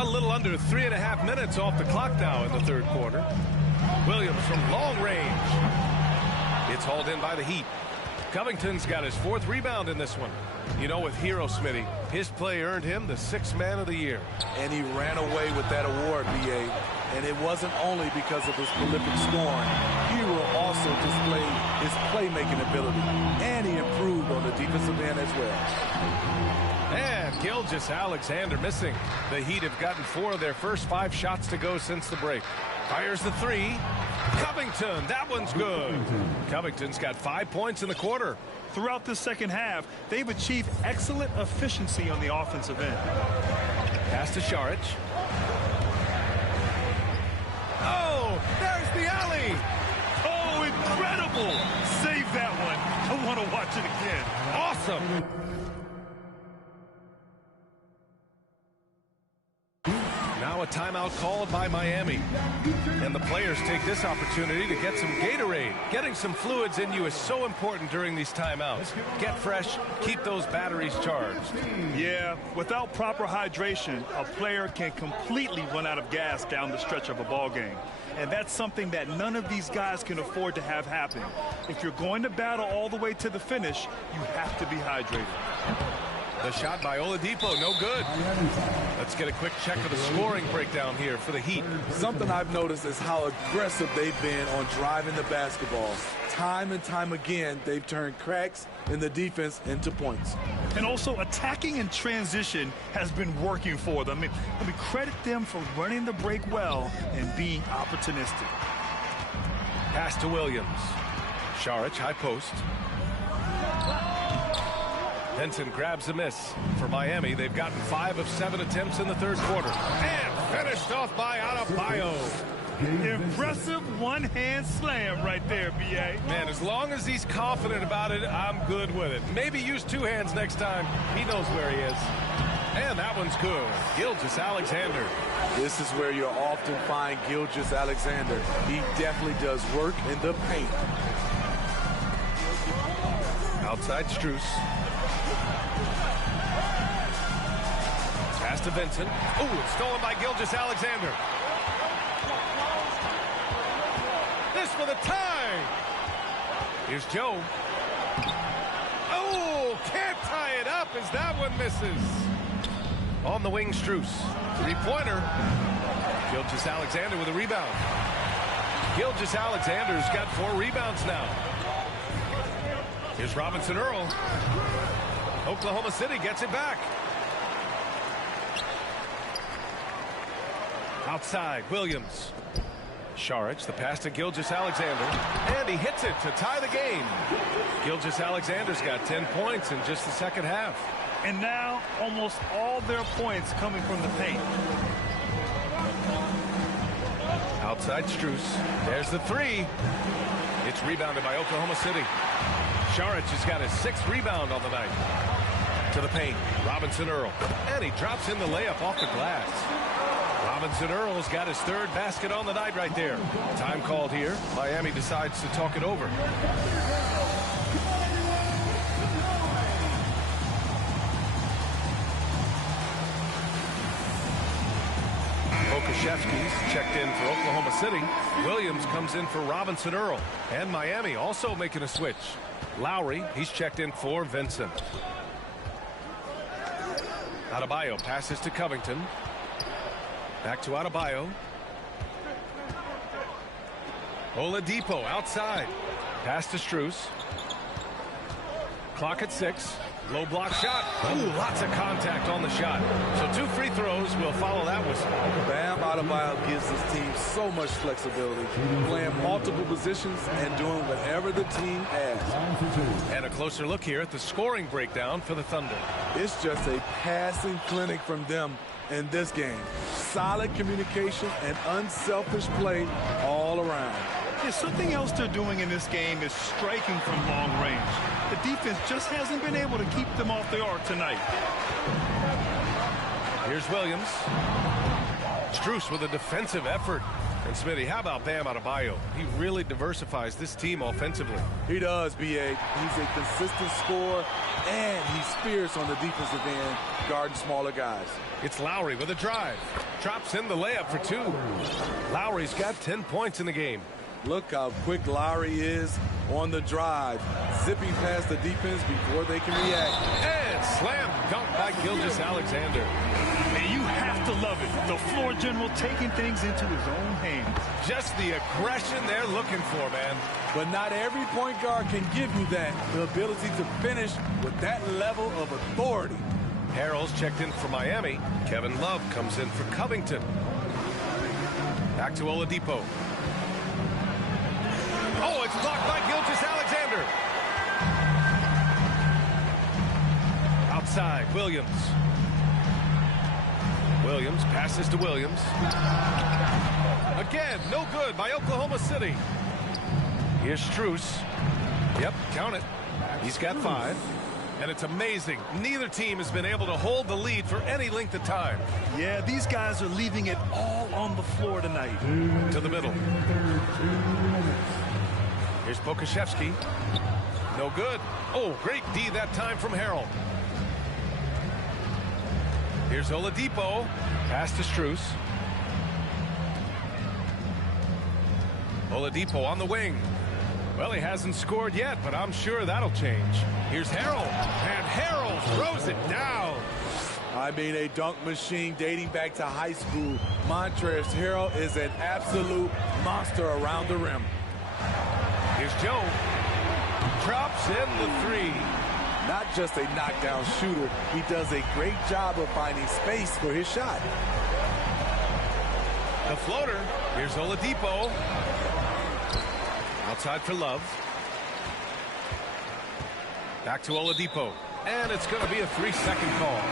A little under 3.5 minutes off the clock now in the 3rd quarter. Williams from long range. It's hauled in by the Heat. Covington's got his 4th rebound in this one. You know, with Herro, Smitty, His play earned him the 6th Man of the Year. And he ran away with that award, B.A. And it wasn't only because of his prolific scoring. Herro also displayed his playmaking ability, and he improved on the defensive end as well. And Gilgeous-Alexander missing. The Heat have gotten 4 of their first 5 shots to go since the break. Fires the 3. Covington, that one's good. Covington's got 5 points in the quarter. Throughout the second half, they've achieved excellent efficiency on the offensive end. Pass to Šarić. Oh, there's the alley. Oh, incredible. Save that one. I want to watch it again. Awesome. Now a timeout called by Miami. And the players take this opportunity to get some Gatorade. Getting some fluids in you is so important during these timeouts. Get fresh, keep those batteries charged. Yeah, without proper hydration, a player can completely run out of gas down the stretch of a ball game. And that's something that none of these guys can afford to have happen. If you're going to battle all the way to the finish, you have to be hydrated. The shot by Oladipo, no good. Let's get a quick check of the scoring breakdown here for the Heat. Something I've noticed is how aggressive they've been on driving the basketball. Time and time again, they've turned cracks in the defense into points. And also, attacking in transition has been working for them. Let me credit them for running the break well and being opportunistic. Pass to Williams. Šarić, high post. Vincent grabs a miss. For Miami, they've gotten 5 of 7 attempts in the third quarter. And finished off by Adebayo. Impressive one-hand slam right there, B.A. Man, as long as he's confident about it, I'm good with it. Maybe use 2 hands next time. He knows where he is. And that one's good. Gilgeous-Alexander. This is where you'll often find Gilgeous-Alexander. He definitely does work in the paint. Outside Strus. Pass to Vincent. Oh, it's stolen by Gilgeous-Alexander. This for the tie. Here's Joe. Oh, can't tie it up as that one misses. On the wing, Strus. 3-pointer. Gilgeous-Alexander with a rebound. Gilgeous-Alexander's got 4 rebounds now. Here's Robinson Earl. Oklahoma City gets it back. Outside, Williams. Šarić, the pass to Gilgeous-Alexander. And he hits it to tie the game. Gilgeous-Alexander's got 10 points in just the second half. And now, almost all their points coming from the paint. Outside Strus. There's the 3. It's rebounded by Oklahoma City. Šarić has got his 6th rebound on the night. To the paint, Robinson Earl. And he drops in the layup off the glass. Robinson Earl's got his 3rd basket on the night right there. Time called here. Miami decides to talk it over. Okashevsky's checked in for Oklahoma City. Williams comes in for Robinson Earl. And Miami also making a switch. Lowry, he's checked in for Vincent. Adebayo passes to Covington. Back to Adebayo. Oladipo outside. Pass to Strus. Clock at 6. Low block shot. Ooh, lots of contact on the shot. So 2 free throws will follow that whistle. Bam Adebayo gives his team so much flexibility, playing multiple positions and doing whatever the team asks. And a closer look here at the scoring breakdown for the Thunder. It's just a passing clinic from them in this game. Solid communication and unselfish play all around. Yeah, something else they're doing in this game is striking from long range. The defense just hasn't been able to keep them off the arc tonight. Here's Williams. Strus with a defensive effort. And Smitty, how about Bam Adebayo? He really diversifies this team offensively. He does, B.A. He's a consistent scorer, and he's fierce on the defensive end, guarding smaller guys. It's Lowry with a drive. Drops in the layup for 2. Lowry's got 10 points in the game. Look how quick Lowry is on the drive, zipping past the defense before they can react. And slam dunk by Gilgeous-Alexander. And you have to love it. The floor general taking things into his own hands. Just the aggression they're looking for, man. But not every point guard can give you that, the ability to finish with that level of authority. Harrell's checked in for Miami. Kevin Love comes in for Covington. Back to Oladipo. Oh, it's blocked by Gilgeous-Alexander. Outside, Williams. Williams passes to Williams. Again, no good by Oklahoma City. Here's Strus. Yep, count it. He's got 5. And it's amazing. Neither team has been able to hold the lead for any length of time. Yeah, these guys are leaving it all on the floor tonight. To the middle. Here's Pokusevski. No good. Oh, great D that time from Harrell. Here's Oladipo. Pass to Strus. Oladipo on the wing. Well, he hasn't scored yet, but I'm sure that'll change. Here's Harrell. And Harrell throws it down. I mean, a dunk machine dating back to high school. Montrezl Harrell is an absolute monster around the rim. Here's Joe. Drops in the 3. Not just a knockdown shooter, he does a great job of finding space for his shot. The floater. Here's Oladipo. Outside for Love. Back to Oladipo. And it's going to be a 3-second call.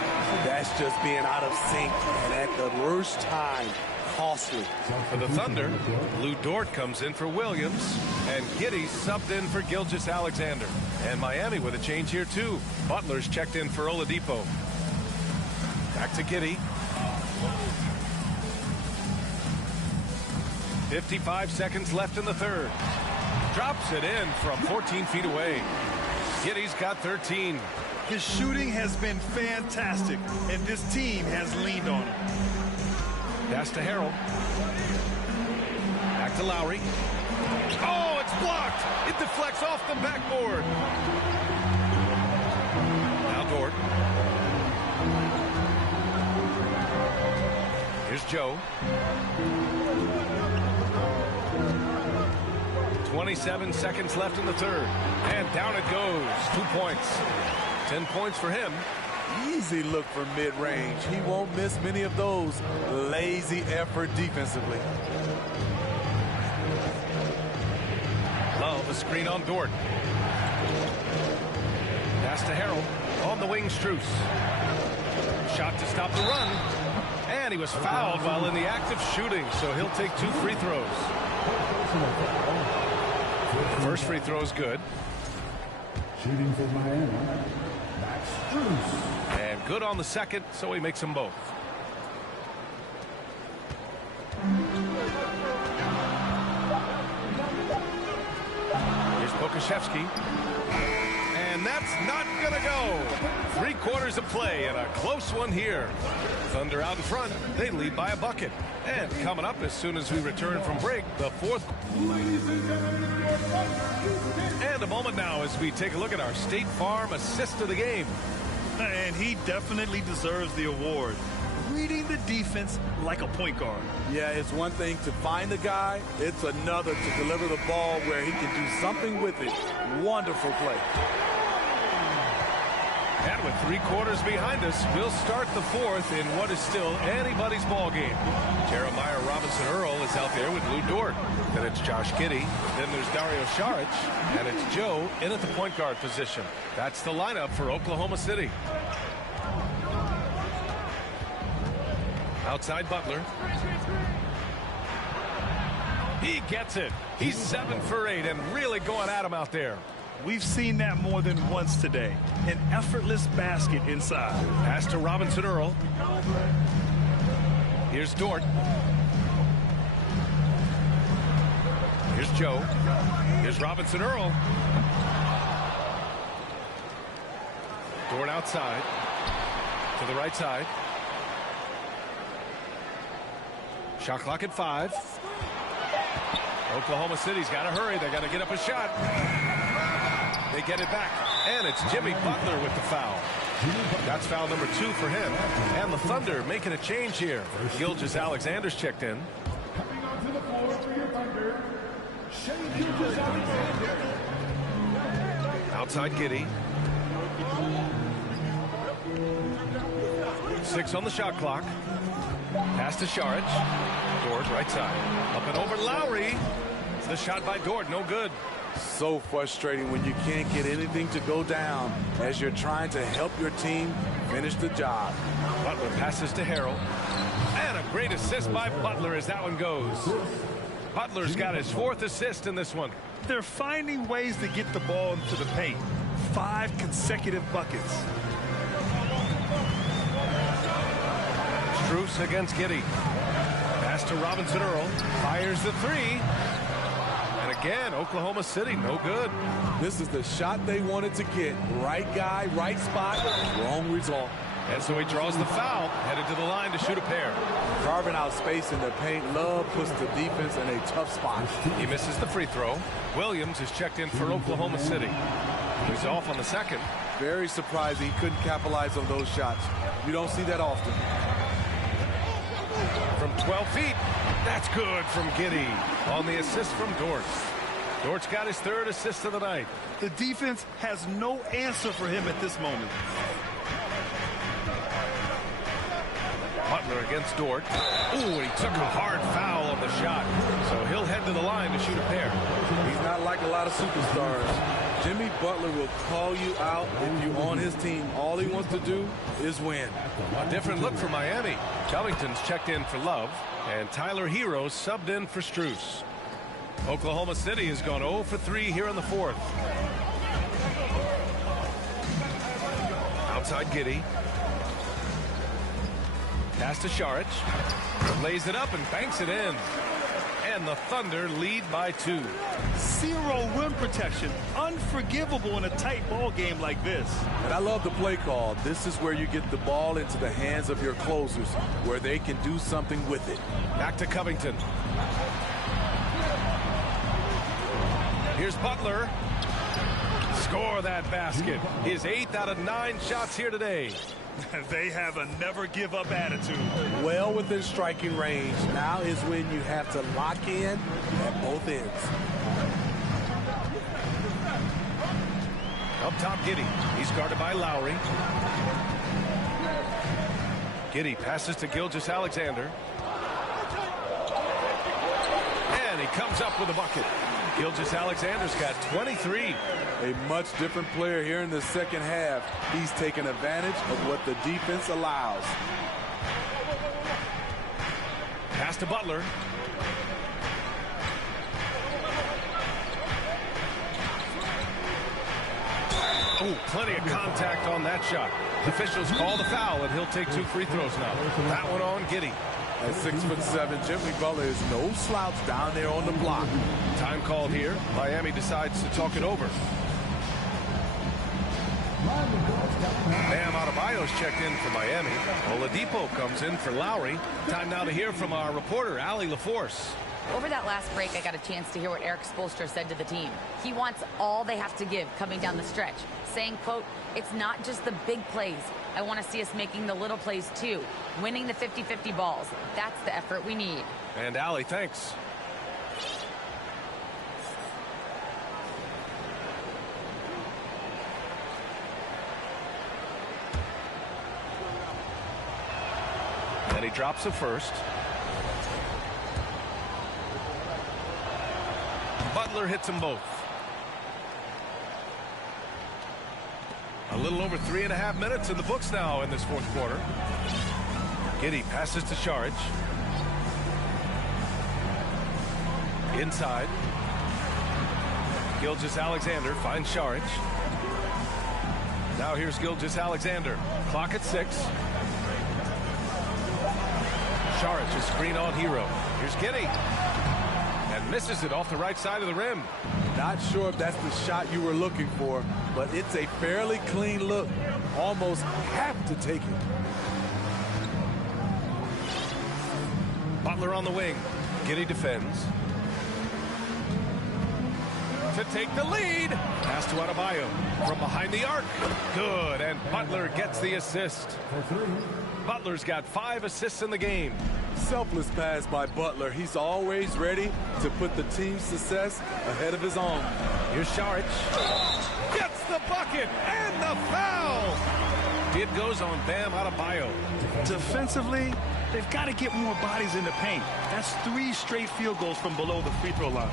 That's just being out of sync and at the worst time. Costly. For the Thunder, Lou Dort comes in for Williams, and Giddey subbed in for Gilgeous-Alexander. And Miami with a change here, too. Butler's checked in for Oladipo. Back to Giddey. 55 seconds left in the third. Drops it in from 14 feet away. Giddey's got 13. His shooting has been fantastic, and this team has leaned on him. Pass to Harrell. Back to Lowry. Oh, it's blocked. It deflects off the backboard. Now Dort. Here's Joe. 27 seconds left in the third. And down it goes. 2 points. 10 points for him. Easy look for mid-range. He won't miss many of those. Lazy effort defensively. Love, a screen on Dort. Pass to Harrell. On the wing, Strus. Shot to stop the run. And he was fouled while in the act of shooting, so he'll take 2 free throws. The first free throw is good. Shooting for Miami, Max Strus. And good on the second, so he makes them both. Here's Pokusevski. And that's not going to go. 3 quarters of play and a close one here. Thunder out in front. They lead by a bucket. And coming up as soon as we return from break, the fourth. And a moment now as we take a look at our State Farm assist of the game. And he definitely deserves the award. Reading the defense like a point guard. Yeah, it's one thing to find the guy. It's another to deliver the ball where he can do something with it. Wonderful play. And with 3 quarters behind us, we'll start the fourth in what is still anybody's ball game. Jeremiah Robinson-Earl is out there with Lou Dort. Then it's Josh Giddey. Then there's Dario Saric. And it's Joe in at the point guard position. That's the lineup for Oklahoma City. Outside Butler. He gets it. He's 7 for 8 and really going at him out there. We've seen that more than once today. An effortless basket inside. Pass to Robinson-Earl. Here's Dort. Here's Joe. Here's Robinson-Earl. Dort outside. To the right side. Shot clock at 5. Oklahoma City's got to hurry. They got to get up a shot. They get it back. And it's Jimmy Butler with the foul. That's foul number 2 for him. And the Thunder making a change here. Gilgeous-Alexander's checked in. Coming onto the floor for your Thunder, Shai Gilgeous-Alexander. Outside Giddey. 6 on the shot clock. Pass to Saric. Dort right side. Up and over Lowry. The shot by Dort, no good. So frustrating when you can't get anything to go down as you're trying to help your team finish the job. Butler passes to Harrell. And a great assist by Butler as that one goes. Butler's got his 4th assist in this one. They're finding ways to get the ball into the paint. 5 consecutive buckets. Strus against Giddey. Pass to Robinson Earl. Fires the 3. And again, Oklahoma City, no good. This is the shot they wanted to get. Right guy, right spot, wrong result. And so he draws the foul, headed to the line to shoot a pair. Carving out space in the paint. Love puts the defense in a tough spot. He misses the free throw. Williams is checked in for Oklahoma City. He's off on the second. Very surprised he couldn't capitalize on those shots. You don't see that often. From 12 feet, that's good from Giddey on the assist from Dort. Dort's got his 3rd assist of the night. The defense has no answer for him at this moment. Butler against Dort. Ooh, and he took a hard foul on the shot. So he'll head to the line to shoot a pair. He's not like a lot of superstars. Jimmy Butler will call you out if you're on his team. All he wants to do is win. A different look for Miami. Covington's checked in for Love, and Tyler Hero subbed in for Strus. Oklahoma City has gone 0 for 3 here in the 4th. Outside Giddey. Pass to Saric. Lays it up and banks it in. And the Thunder lead by 2. 0 rim protection. Unforgivable in a tight ball game like this. And I love the play call. This is where you get the ball into the hands of your closers, where they can do something with it. Back to Covington. Here's Butler. Score that basket. His 8th out of 9 shots here today. They have a never-give-up attitude. Well within striking range. Now is when you have to lock in at both ends. Up top, Giddey. He's guarded by Lowry. Giddey passes to Gilgeous-Alexander. And he comes up with a bucket. Gilgeous-Alexander's got 23. A much different player here in the second half. He's taken advantage of what the defense allows. Pass to Butler. Oh, plenty of contact on that shot. Officials call the foul, and he'll take 2 free throws now. That one on Giddey. At 6'7", Jimmy Butler is no slouch down there on the block. Time called here. Miami decides to talk it over. Bam Adebayo's checked in for Miami. Oladipo comes in for Lowry. Time now to hear from our reporter, Allie LaForce. Over that last break, I got a chance to hear what Eric Spoelstra said to the team. He wants all they have to give coming down the stretch, saying, quote, "It's not just the big plays. I want to see us making the little plays too, winning the 50-50 balls. That's the effort we need." And Allie, thanks. And he drops a first. Butler hits them both. A little over 3.5 minutes in the books now in this 4th quarter. Giddey passes to Saric. Inside. Gilgeous-Alexander finds Saric. Now here's Gilgeous-Alexander. Clock at 6. Saric is screen on Hero. Here's Giddey. And misses it off the right side of the rim. Not sure if that's the shot you were looking for, but it's a fairly clean look. Almost have to take it. Butler on the wing. Giddey defends. to take the lead. Pass to Adebayo from behind the arc. Good, and Butler gets the assist. Butler's got 5 assists in the game. Selfless pass by Butler. He's always ready to put the team's success ahead of his own. Here's Saric. Gets the bucket and the foul. It goes on Bam Adebayo. Defensively, they've got to get more bodies in the paint. That's 3 straight field goals from below the free throw line.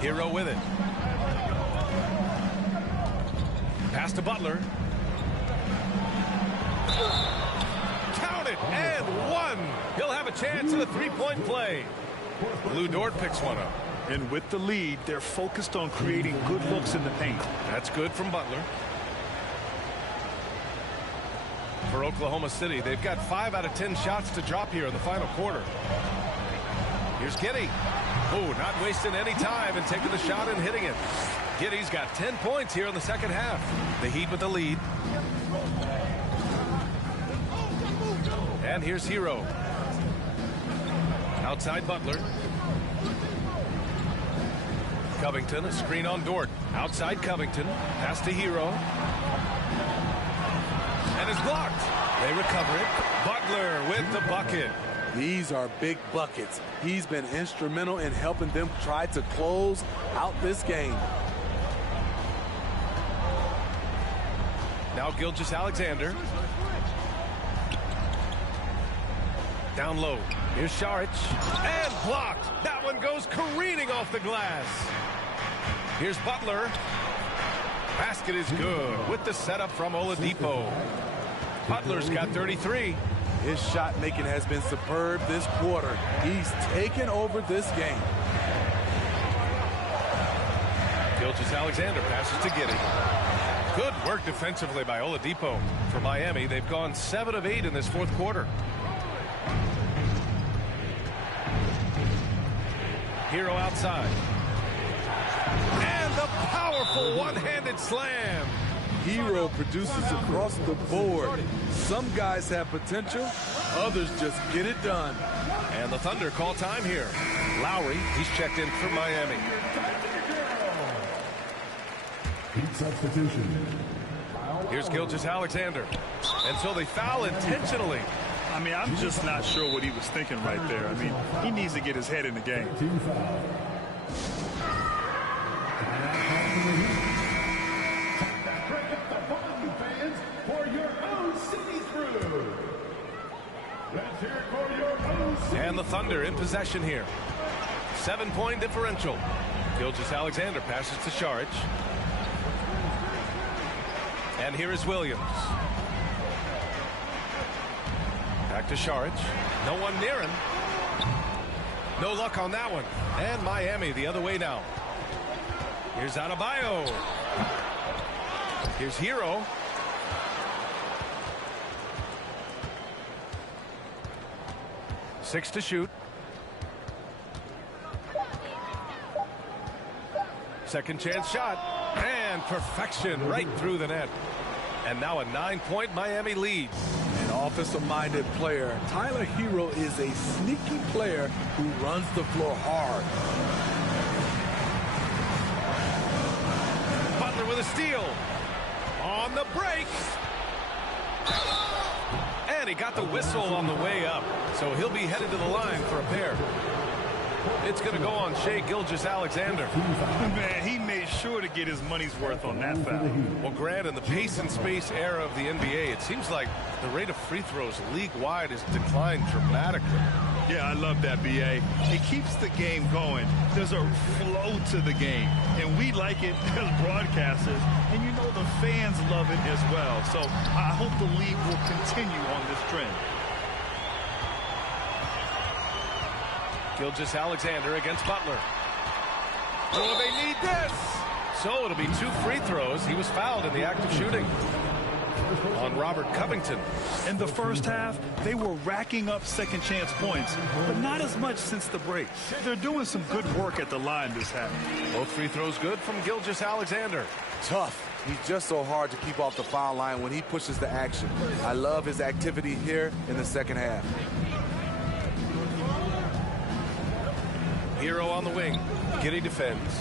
Hero with it. Pass to Butler. Count it, and 1. He'll have a chance at a 3-point play. Lou Dort picks one up. And with the lead, they're focused on creating good looks in the paint. That's good from Butler. For Oklahoma City, they've got 5 out of 10 shots to drop here in the final quarter. Here's Giddey. Oh, not wasting any time and taking the shot and hitting it. Giddey's got 10 points here in the second half. The Heat with the lead. And here's Hero. Outside Butler. Covington, a screen on Dort. Outside Covington. Pass to Hero. And is blocked. They recover it. Butler with the bucket. These are big buckets. He's been instrumental in helping them try to close out this game. Now Gilgeous-Alexander. Down low. Here's Saric. And blocked. That one goes careening off the glass. Here's Butler. Basket is good with the setup from Oladipo. Butler's got 33. His shot making has been superb this quarter. He's taken over this game. Gilgeous-Alexander passes to Giddey. Good work defensively by Oladipo. For Miami, they've gone 7 of 8 in this fourth quarter. Hero outside. And the powerful one-handed slam. Hero produces across the board. Some guys have potential, others just get it done. And the Thunder call time here. Lowry, he's checked in for Miami. Heat substitution. Here's Gilgeous-Alexander. And so they foul intentionally. I mean, I'm just not sure what he was thinking right there. I mean, he needs to get his head in the game. Team foul. Fans for your OC crew. Let's hear it for your OC. And the Thunder in possession here. 7-point differential. Gilgeous-Alexander passes to Saric. And here is Williams. Back to Saric. No one near him. No luck on that one. And Miami the other way now. Here's Adebayo. Here's Hero. Six to shoot. Second chance shot. And perfection right through the net. And now a 9-point Miami lead. An offensive-minded player. Tyler Hero is a sneaky player who runs the floor hard. Butler with a steal. On the break. And he got the whistle on the way up. So he'll be headed to the line for a pair. It's going to go on Shai Gilgeous-Alexander. Man, he made sure to get his money's worth on that foul. Well, Grant, in the pace and space era of the NBA, it seems like the rate of free throws league-wide has declined dramatically. Yeah, I love that, B.A. It keeps the game going. There's a flow to the game, and we like it as broadcasters, and you know the fans love it as well. So I hope the league will continue on this trend. Gilgeous-Alexander against Butler. Oh, they need this! So it'll be 2 free throws. He was fouled in the act of shooting on Robert Covington. In the first half, they were racking up second chance points, but not as much since the break. They're doing some good work at the line this half. Both free throws good from Gilgeous-Alexander. Tough. He's just so hard to keep off the foul line when he pushes the action. I love his activity here in the second half. Hero on the wing. Giddey defends.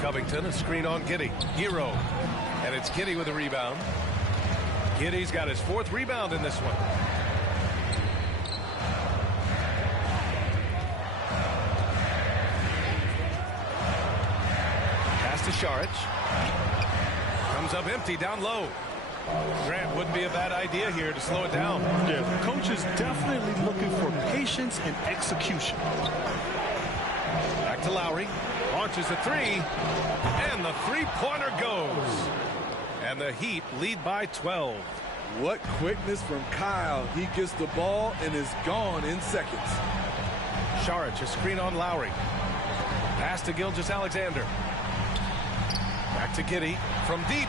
Covington, a screen on Giddey. Hero. And it's Giddey with a rebound. Giddey's got his 4th rebound in this one. Pass to Saric. Comes up empty down low. Grant, wouldn't be a bad idea here to slow it down. Yeah, the coach is definitely looking for patience and execution. Back to Lowry. Launches a 3. And the 3-pointer goes. And the Heat lead by 12. What quickness from Kyle. He gets the ball and is gone in seconds. Saric, a screen on Lowry. Pass to Gilgeous-Alexander. Back to Giddey from deep.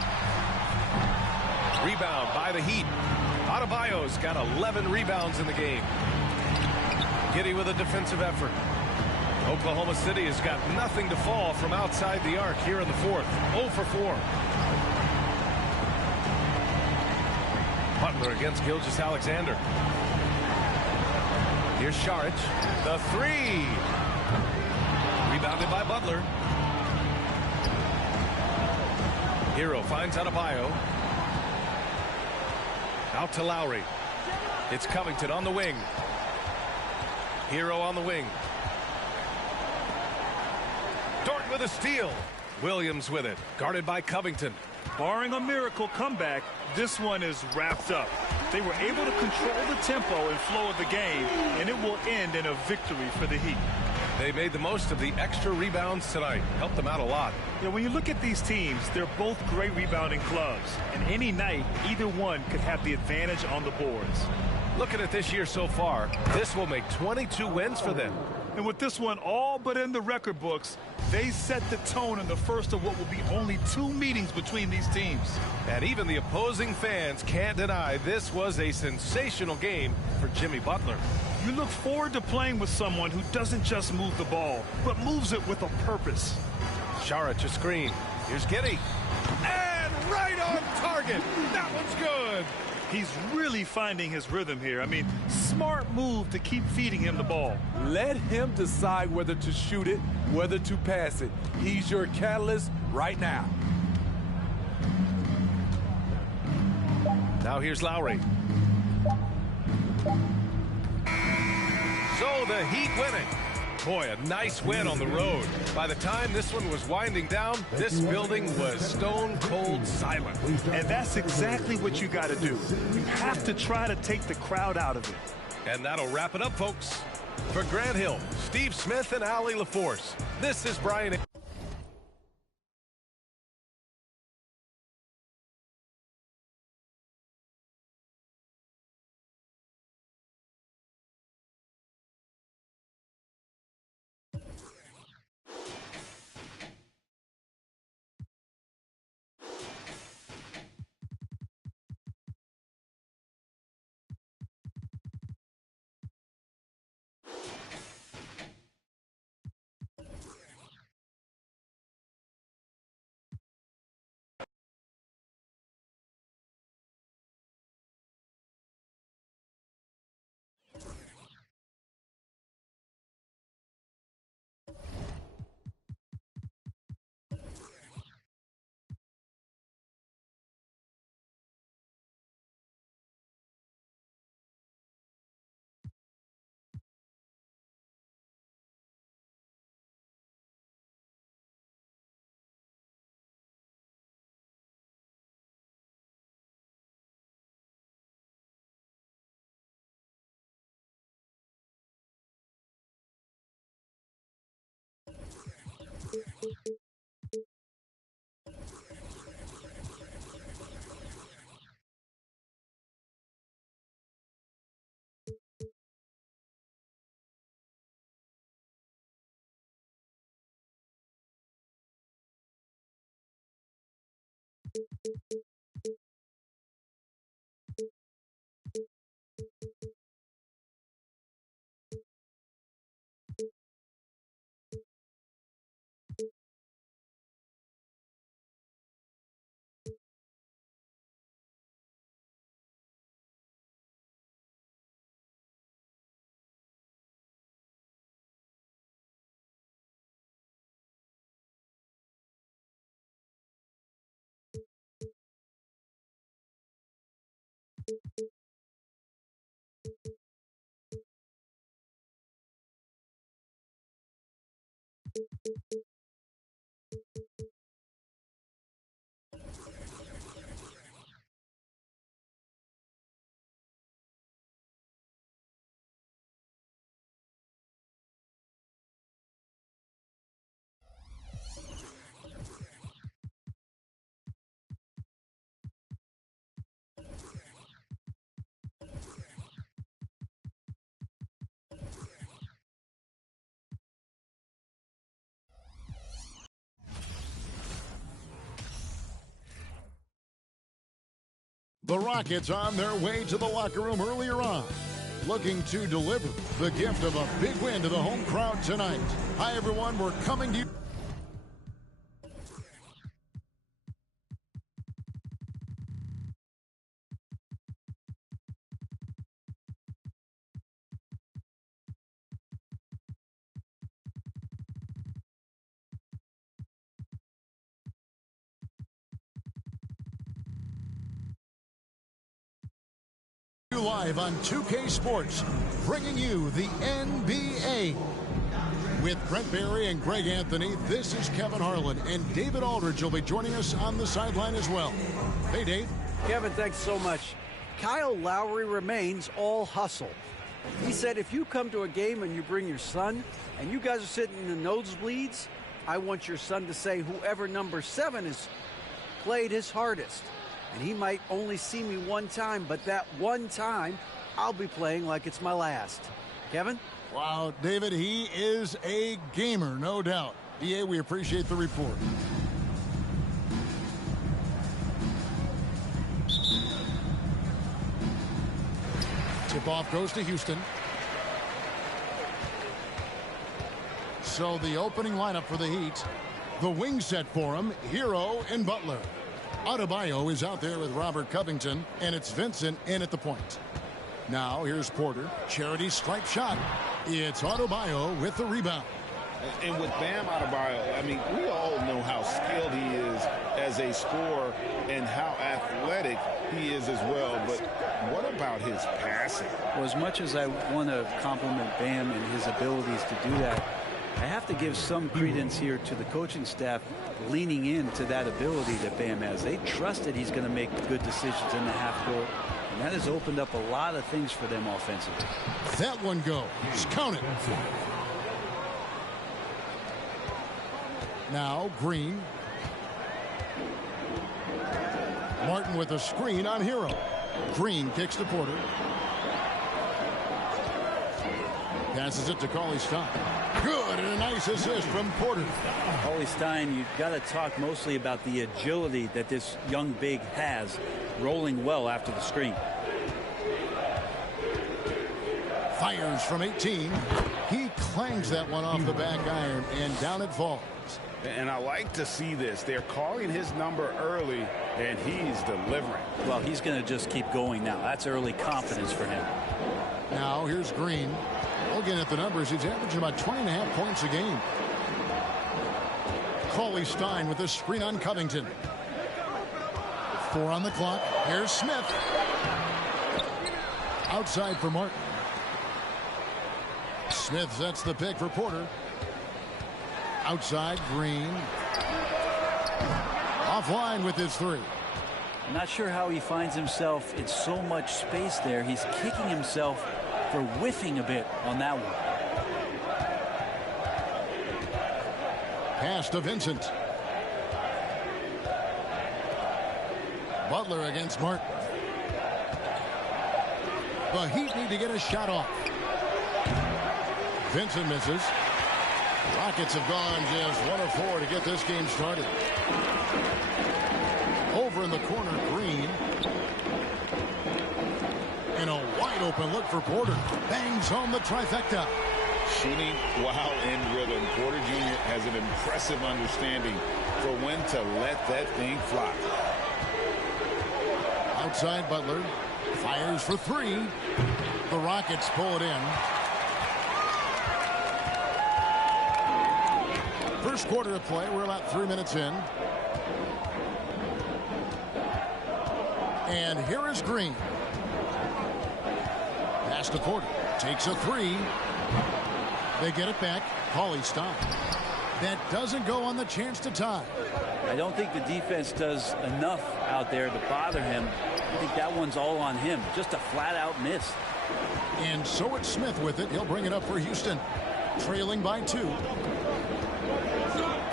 Rebound by the Heat. Adebayo's got 11 rebounds in the game. Giddey with a defensive effort. Oklahoma City has got nothing to fall from outside the arc here in the 4th. 0 for 4. Butler against Gilgeous-Alexander. Here's Saric. The 3. Rebounded by Butler. Hero finds Adebayo. Out to Lowry. It's Covington on the wing. Hero on the wing. Dort with a steal. Williams with it. Guarded by Covington. Barring a miracle comeback, this one is wrapped up. They were able to control the tempo and flow of the game, and it will end in a victory for the Heat. They made the most of the extra rebounds tonight. Helped them out a lot. Yeah, when you look at these teams, they're both great rebounding clubs. And any night, either one could have the advantage on the boards. Looking at this year so far, this will make 22 wins for them. And with this one all but in the record books, they set the tone in the first of what will be only 2 meetings between these teams. And even the opposing fans can't deny this was a sensational game for Jimmy Butler. You look forward to playing with someone who doesn't just move the ball, but moves it with a purpose. Saric a screen. Here's Giddey. And right on target. That one's good. He's really finding his rhythm here. I mean, smart move to keep feeding him the ball. Let him decide whether to shoot it, whether to pass it. He's your catalyst right now. Now here's Lowry. So the Heat winning. Boy, a nice win on the road. By the time this one was winding down, this building was stone cold silent. And that's exactly what you got to do. You have to try to take the crowd out of it. And that'll wrap it up, folks. For Grant Hill, Steve Smith, and Allie LaForce, this is Brian. The Rockets on their way to the locker room earlier on, looking to deliver the gift of a big win to the home crowd tonight. Hi, everyone. We're coming to you. Live on 2K Sports, bringing you the NBA. With Brent Barry and Greg Anthony, this is Kevin Harlan, and David Aldridge will be joining us on the sideline as well. Hey, Dave. Kevin, thanks so much. Kyle Lowry remains all hustle. He said, if you come to a game and you bring your son, and you guys are sitting in the nosebleeds, I want your son to say whoever number 7 has played his hardest. And he might only see me one time, but that one time, I'll be playing like it's my last. Kevin? Wow, David, he is a gamer, no doubt. DA, we appreciate the report. Tip-off goes to Houston. So the opening lineup for the Heat. The wing set for him, Hero and Butler. Adebayo is out there with Robert Covington, and it's Vincent in at the point. Now here's Porter. Charity stripe shot. It's Adebayo with the rebound. And with Bam Adebayo, I mean, we all know how skilled he is as a scorer and how athletic he is as well. But what about his passing? Well, as much as I want to compliment Bam and his abilities to do that, I have to give some credence here to the coaching staff leaning into that ability that Bam has. They trust that he's going to make good decisions in the half court, and that has opened up a lot of things for them offensively. That one goes. Count it. Now Green. Martin with a screen on Hero. Green kicks to Porter. Passes it to Cauley-Stein. Good, and a nice assist from Porter. Cauley-Stein, you've got to talk mostly about the agility that this young big has, rolling well after the screen. Fires from 18. He clangs that one off the back iron, and down it falls. And I like to see this. They're calling his number early, and he's delivering. Well, he's going to just keep going now. That's early confidence for him. Now here's Green. Looking at the numbers, he's averaging about 20.5 points a game. Cauley-Stein with a screen on Covington. 4 on the clock. Here's Smith. Outside for Martin. Smith sets the pick for Porter. Outside, Green. Offline with his 3. I'm not sure how he finds himself in so much space there. He's kicking himself for whiffing a bit on that one. Pass to Vincent. Butler against Martin. The Heat need to get a shot off. Vincent misses. Rockets have gone just 1 of 4 to get this game started. Over in the corner, Green. And a wide open look for Porter. Bangs home the trifecta. Shooting while in rhythm. Porter Jr. has an impressive understanding for when to let that thing fly. Outside Butler. Fires for 3. The Rockets pull it in. First quarter of play. We're about 3 minutes in. And here is Green. Pass to Porter. Takes a three. They get it back. Cauley stop. That doesn't go on the chance to tie. I don't think the defense does enough out there to bother him. I think that one's all on him. Just a flat-out miss. And so it's Smith with it. He'll bring it up for Houston. Trailing by 2.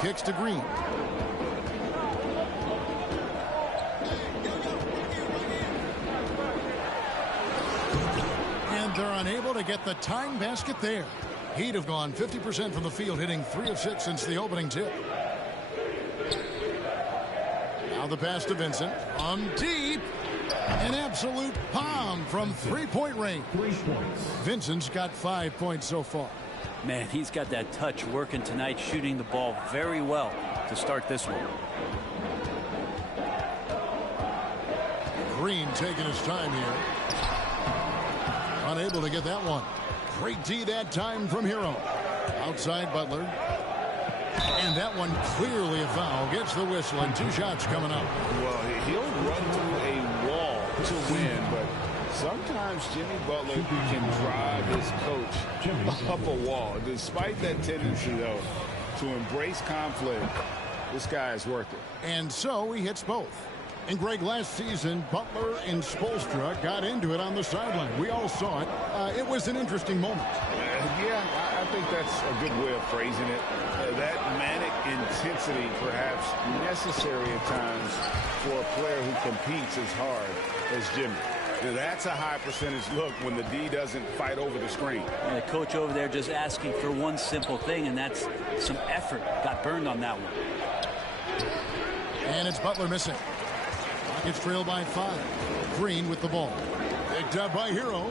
Kicks to Green. And they're unable to get the tying basket there. Heat have gone 50% from the field, hitting 3 of 6 since the opening tip. Now the pass to Vincent. On deep. An absolute bomb from 3-point range. 3 points. Vincent's got 5 points so far. Man, he's got that touch working tonight, shooting the ball very well to start this one. Green taking his time here. Unable to get that one. Great D that time from Hero. Outside Butler. And that one clearly a foul. Gets the whistle and 2 shots coming up. Well, he'll run through a wall to win, but sometimes Jimmy Butler can drive his coach up a wall. Despite that tendency, though, to embrace conflict, this guy is worth it. And so he hits both. And Greg, last season, Butler and Spoelstra got into it on the sideline. We all saw it. It was an interesting moment. Yeah, I think that's a good way of phrasing it. That manic intensity, perhaps necessary at times for a player who competes as hard as Jimmy. That's a high percentage look when the D doesn't fight over the screen. And the coach over there just asking for one simple thing, and that's some effort. Got burned on that one. And it's Butler missing. Rockets trail by 5. Green with the ball. Picked up by Hero.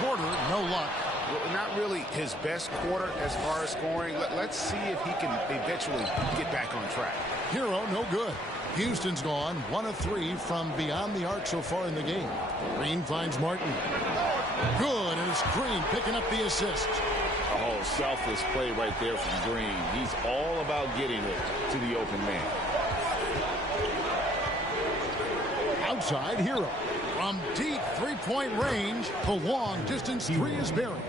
Porter, no luck. Well, not really his best quarter as far as scoring. Let's see if he can eventually get back on track. Hero, no good. Houston's gone 1 of 3 from beyond the arc so far in the game. Green finds Martin. Good, and it's Green picking up the assist. Oh, selfless play right there from Green. He's all about getting it to the open man. Outside, Hero. From deep 3-point range, the long distance 3 is buried.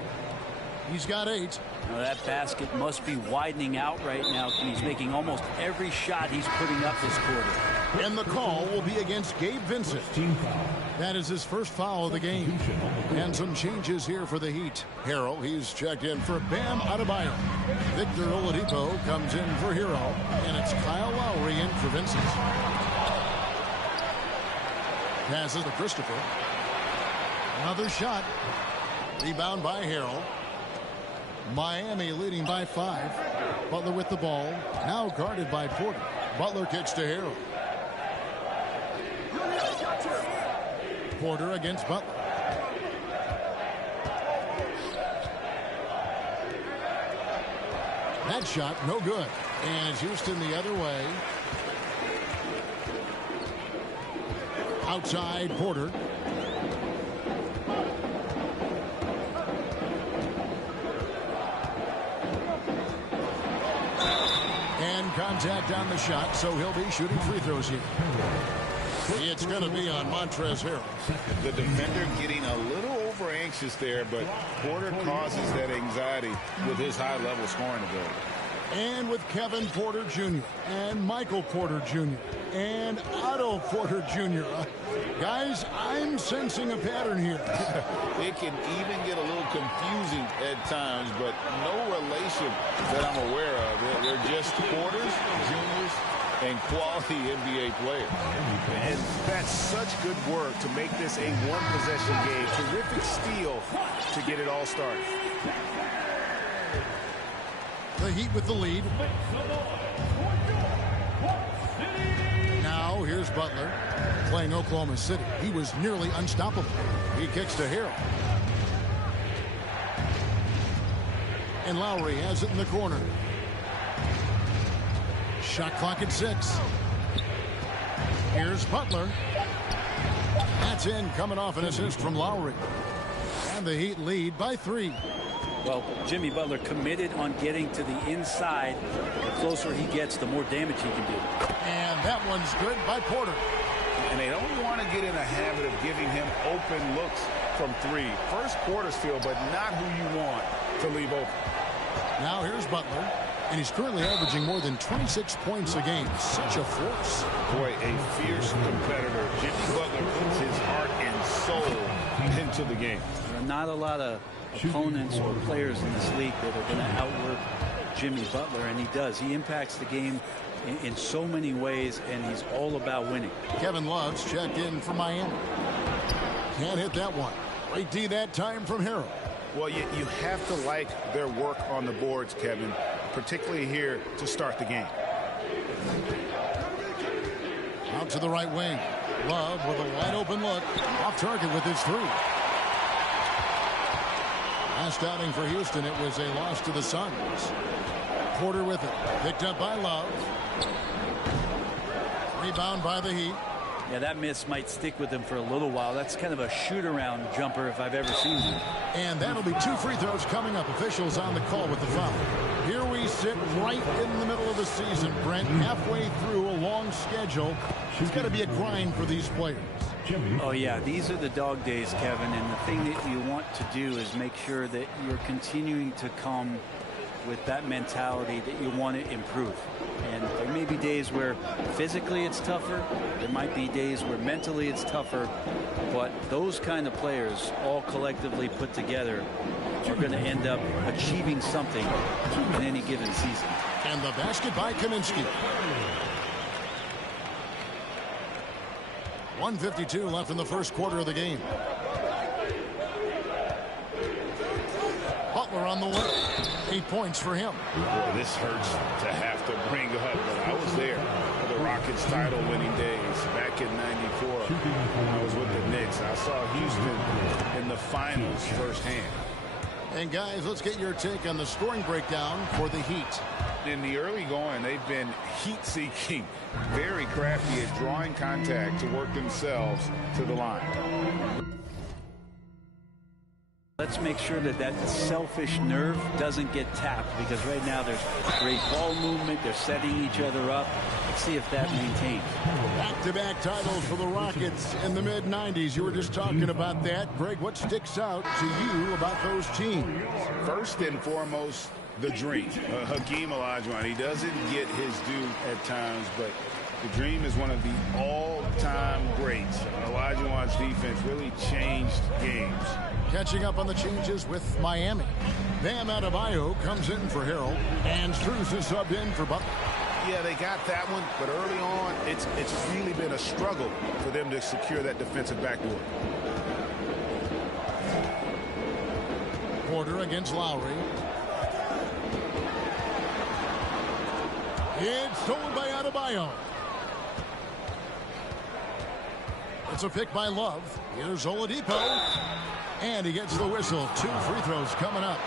He's got 8. Now that basket must be widening out right now. He's making almost every shot he's putting up this quarter. And the call will be against Gabe Vincent. That is his first foul of the game. And some changes here for the Heat. Hero, he's checked in for Bam Adebayo. Victor Oladipo comes in for Hero. And it's Kyle Lowry in for Vincent. Passes to Christopher. Another shot. Rebound by Harrell. Miami leading by 5. Butler with the ball. Now guarded by Porter. Butler kicks to Harrell. Porter against Butler. That shot no good. And it's Houston the other way. Outside Porter. And contact on the shot, so he'll be shooting free throws here. It's going to be on Montrezl Harrell. The defender getting a little over anxious there, but Porter causes that anxiety with his high-level scoring ability. And with Kevin Porter Jr. and Michael Porter Jr. and Otto Porter Jr. Guys, I'm sensing a pattern here. It can even get a little confusing at times, but no relation that I'm aware of. They're just Porters, juniors, and quality NBA players. And that's such good work to make this a one-possession game. Terrific steal to get it all started. The Heat with the lead. Now here's Butler playing Oklahoma City. He was nearly unstoppable. He kicks to Harrell. And Lowry has it in the corner. Shot clock at 6. Here's Butler. That's in, coming off an assist from Lowry. And the Heat lead by 3. Well, Jimmy Butler committed on getting to the inside. The closer he gets, the more damage he can do. And that one's good by Porter. and they don't want to get in a habit of giving him open looks from three. First quarter still, but not who you want to leave open. Now here's Butler, and he's currently averaging more than 26 points a game. Such a force. Boy, a fierce competitor. Jimmy Butler puts his heart and soul into the game. There are not a lot of opponents or players in this league that are going to outwork Jimmy Butler, and he does. He impacts the game in so many ways, and he's all about winning. Kevin Love's checked in for Miami. Can't hit that one. Great D that time from Harrell. Well, you have to like their work on the boards, Kevin, particularly here to start the game. Out to the right wing. Love with a wide open look. Off target with his three. Last outing for Houston, it was a loss to the Suns. Porter with it. Picked up by Love. Rebound by the Heat. Yeah, that miss might stick with him for a little while. That's kind of a shoot-around jumper if I've ever seen one. And that'll be 2 free throws coming up. Officials on the call with the foul. Here we sit right in the middle of the season, Brent, halfway through a long schedule. It's got to be a grind for these players. Oh, yeah, these are the dog days, Kevin, and the thing that you want to do is make sure that you're continuing to come with that mentality that you want to improve. And there may be days where physically it's tougher. There might be days where mentally it's tougher. But those kind of players all collectively put together are going to end up achieving something in any given season. And the basket by Kaminsky. 1:52 left in the first quarter of the game. Butler on the way. 8 points for him. Boy, this hurts to have to bring up, but I was there for the Rockets title winning days back in '94. I was with the Knicks. I saw Houston in the finals firsthand. And guys, let's get your take on the scoring breakdown for the Heat. In the early going, they've been heat-seeking, very crafty at drawing contact to work themselves to the line. Let's make sure that that selfish nerve doesn't get tapped, because right now there's great ball movement. They're setting each other up. Let's see if that maintains. Back-to-back titles for the Rockets in the mid-90s. You were just talking about that. Greg, what sticks out to you about those teams? First and foremost, the dream. Hakeem Olajuwon. He doesn't get his due at times, but the Dream is one of the all-time greats. Olajuwon's defense really changed games. Catching up on the changes with Miami. Bam Adebayo comes in for Harrell, and Strus is subbed in for Butler. Yeah, they got that one, but early on, it's really been a struggle for them to secure that defensive backdoor. Porter against Lowry. It's stolen by Adebayo. It's a pick by Love. Here's Oladipo. And he gets the whistle. 2 free throws coming up.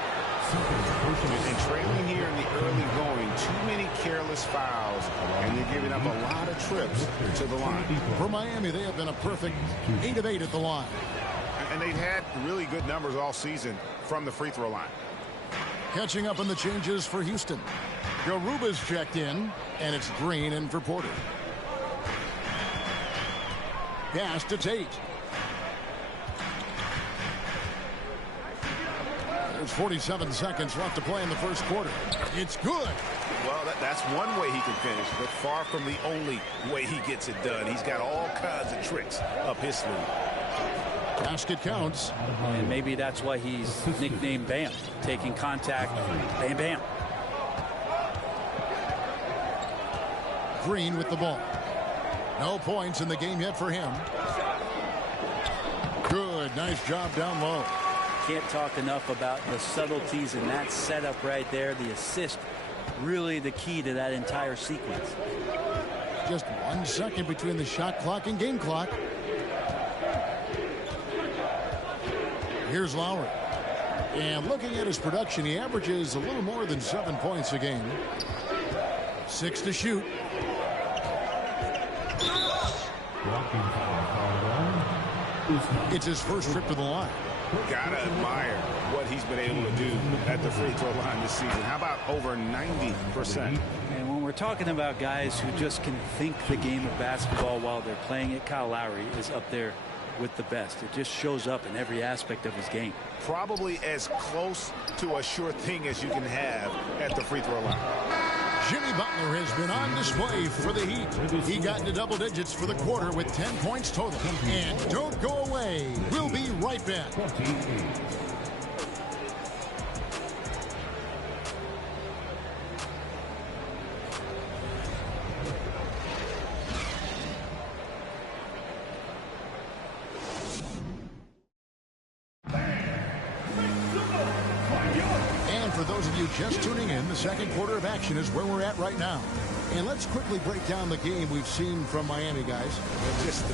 And trailing here in the early going, too many careless fouls, and they're giving up a lot of trips to the line. For Miami, they have been a perfect 8 of 8 at the line. And they've had really good numbers all season from the free throw line. Catching up on the changes for Houston. Garuba's checked in, and it's Green in for Porter. Pass to Tate. There's 47 seconds left to play in the first quarter. It's good. Well, that's one way he can finish, but far from the only way he gets it done. He's got all kinds of tricks up his sleeve. Basket counts. And maybe that's why he's nicknamed Bam. Taking contact. Bam, bam. Green with the ball. No points in the game yet for him. Good. Nice job down low. Can't talk enough about the subtleties in that setup right there. The assist, really the key to that entire sequence. Just 1 second between the shot clock and game clock. Here's Lowry. And looking at his production, he averages a little more than 7 points a game. 6 to shoot. It's his first trip to the line. Gotta admire what he's been able to do at the free throw line this season. How about over 90%? And when we're talking about guys who just can think the game of basketball while they're playing it. Kyle Lowry is up there with the best. It just shows up in every aspect of his game. Probably as close to a sure thing as you can have at the free throw line. Jimmy Butler has been on display for the Heat. He got into double digits for the quarter with 10 points total. And don't go away. We'll be right back. Just tuning in, the second quarter of action is where we're at right now. And let's quickly break down the game we've seen from Miami, guys.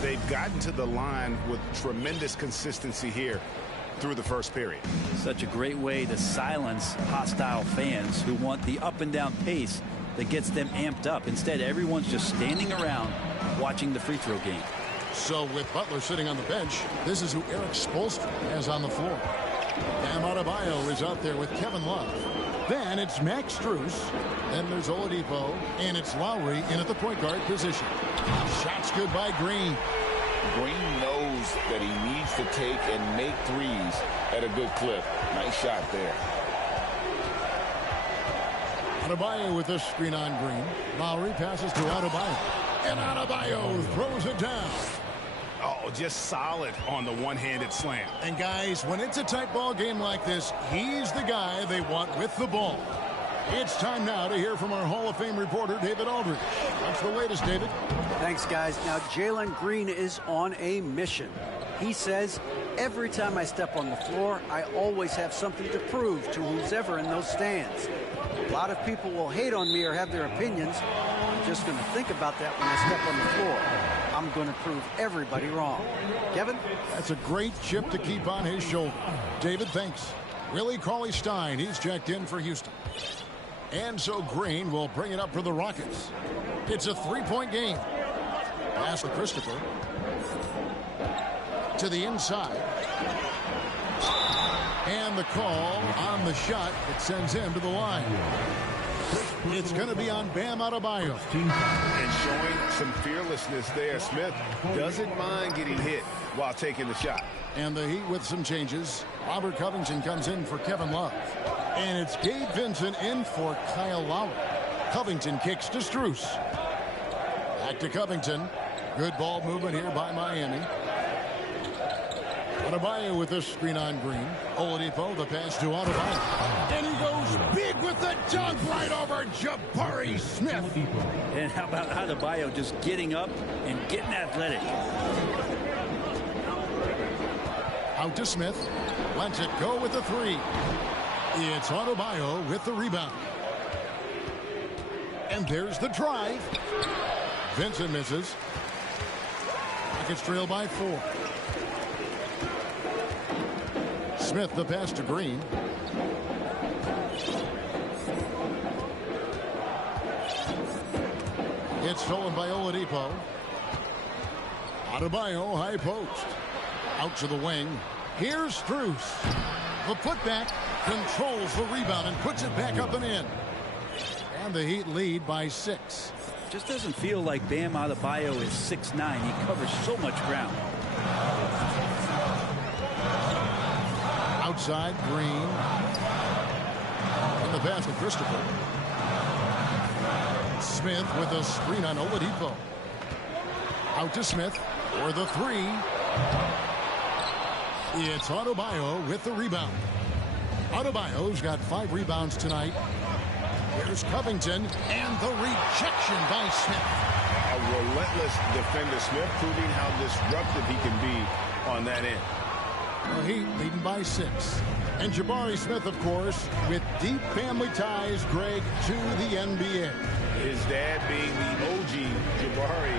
They've gotten to the line with tremendous consistency here through the first period. Such a great way to silence hostile fans who want the up and down pace that gets them amped up. Instead, everyone's just standing around watching the free throw game. So with Butler sitting on the bench, this is who Eric Spoelstra has on the floor. Bam Adebayo is out there with Kevin Love. Then it's Max Strus. Then there's Oladipo. And it's Lowry in at the point guard position. Shots good by Green. Green knows that he needs to take and make threes at a good clip. Nice shot there. Adebayo with a screen on Green. Lowry passes to Adebayo. And Adebayo throws it down. Oh, just solid on the one-handed slam. And guys, when it's a tight ball game like this, he's the guy they want with the ball. It's time now to hear from our Hall of Fame reporter, David Aldridge. What's the latest, David? Thanks, guys. Now, Jalen Green is on a mission. He says, every time I step on the floor, I always have something to prove to who's ever in those stands. A lot of people will hate on me or have their opinions. I'm just going to think about that when I step on the floor. I'm going to prove everybody wrong. Kevin? That's a great chip to keep on his shoulder. David, thanks. Willie Cauley-Stein, he's checked in for Houston. And so Green will bring it up for the Rockets. It's a three-point game. Pass to Christopher. To the inside. And the call on the shot that sends him to the line. It's going to be on Bam Adebayo. And showing some fearlessness there. Smith doesn't mind getting hit while taking the shot. And the Heat with some changes. Robert Covington comes in for Kevin Love. And it's Gabe Vincent in for Kyle Lowry. Covington kicks to Strus. Back to Covington. Good ball movement here by Miami. Adebayo with the screen on Green. Oladipo, the pass to Adebayo. And he goes big with the dunk right over Jabari Smith. And how about Adebayo just getting up and getting athletic? Out to Smith. Lets it go with the three. It's Adebayo with the rebound. And there's the drive. Vincent misses. Rockets trail by 4. Smith, the pass to Green. It's stolen by Oladipo. Adebayo, high post. Out to the wing. Here's Strus. The putback controls the rebound and puts it back up and in. And the Heat lead by 6. Just doesn't feel like Bam Adebayo is 6'9". He covers so much ground. Outside, Green. And the pass to Christopher. Smith with a screen on Oladipo. Out to Smith for the three. It's Adebayo with the rebound. Adebayo's got 5 rebounds tonight. Here's Covington and the rejection by Smith. A relentless defender, Smith, proving how disruptive he can be on that end. The Heat leading by 6. And Jabari Smith, of course, with deep family ties, Greg, to the NBA. His dad being the OG Jabari.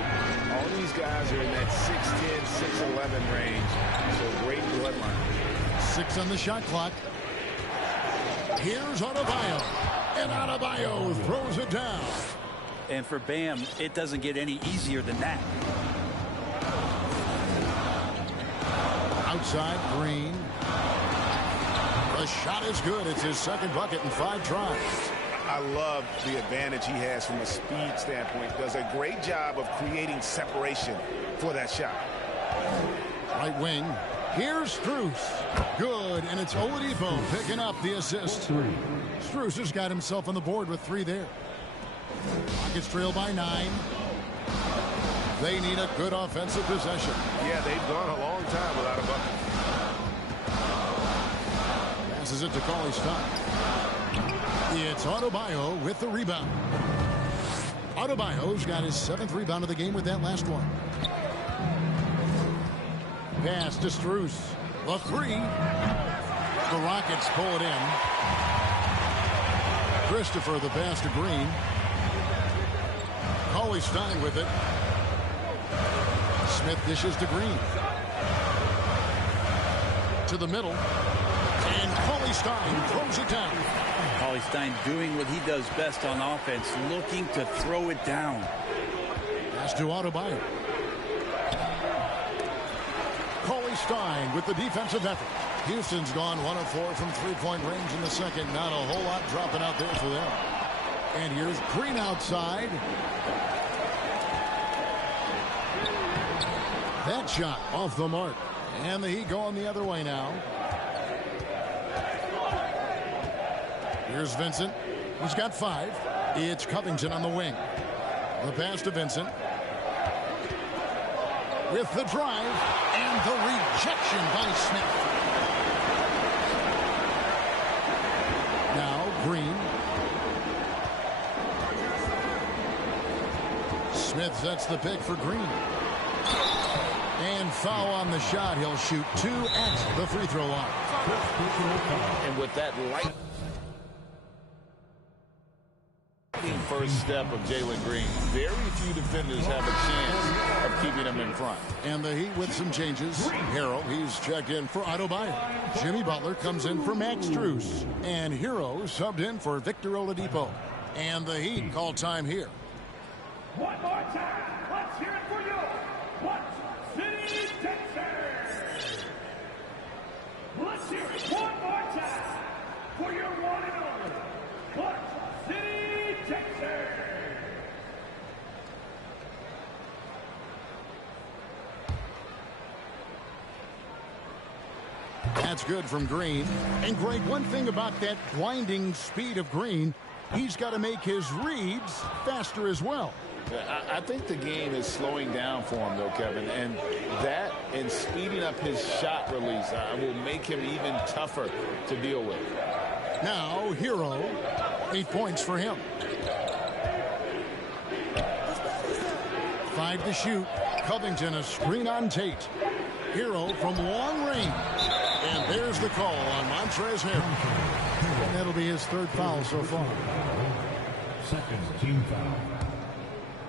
All these guys are in that 6'10", 6'11" range. So great bloodline. 6 on the shot clock. Here's Adebayo. And Adebayo throws it down. And for Bam, it doesn't get any easier than that. Outside, Green. The shot is good. It's his second bucket in 5 tries. I love the advantage he has from a speed standpoint. Does a great job of creating separation for that shot. Right wing. Here's Strus. Good, and it's Oladipo picking up the assist. Strus has got himself on the board with 3 there. Rockets trail by 9. They need a good offensive possession. Yeah, they've gone a long time without a bucket. Passes it to Cauley-Stein. It's Adebayo with the rebound. Adebayo's got his 7th rebound of the game with that last one. Pass to Strus. The 3. The Rockets pull it in. Christopher the pass to Green. Cauley-Stein with it. Smith dishes to Green. To the middle. And Cauley-Stein throws it down. Cauley-Stein doing what he does best on offense, looking to throw it down. Pass to Adebayo. Cauley-Stein with the defensive effort. Houston's gone 1 of 4 from 3-point range in the second. Not a whole lot dropping out there for them. And here's Green outside. That shot off the mark. And the Heat going the other way now. Here's Vincent. He's got 5. It's Covington on the wing. The pass to Vincent. With the drive and the rejection by Smith. Now Green. Smith sets the pick for Green. And foul on the shot. He'll shoot 2 at the free throw line. And with that light first step of Jalen Green, very few defenders have a chance of keeping him in front. And the Heat with some changes. Harrell, he's checked in for Adebayo. Jimmy Butler comes in for Max Strus. And Hero subbed in for Victor Oladipo. And the Heat call time here. One more time. Let's hear it for you. What City, Texas? Let's hear it one more time for your one and only What City, Texas. That's good from Green. And Greg, one thing about that blinding speed of Green, he's got to make his reads faster as well. I think the game is slowing down for him, though, Kevin. And that and speeding up his shot release will make him even tougher to deal with. Now, Hero, 8 points for him. 5 to shoot. Covington a screen on Tate. Hero from long range. And there's the call on Montrezl Harrell. And that'll be his 3rd foul so far. Second team foul.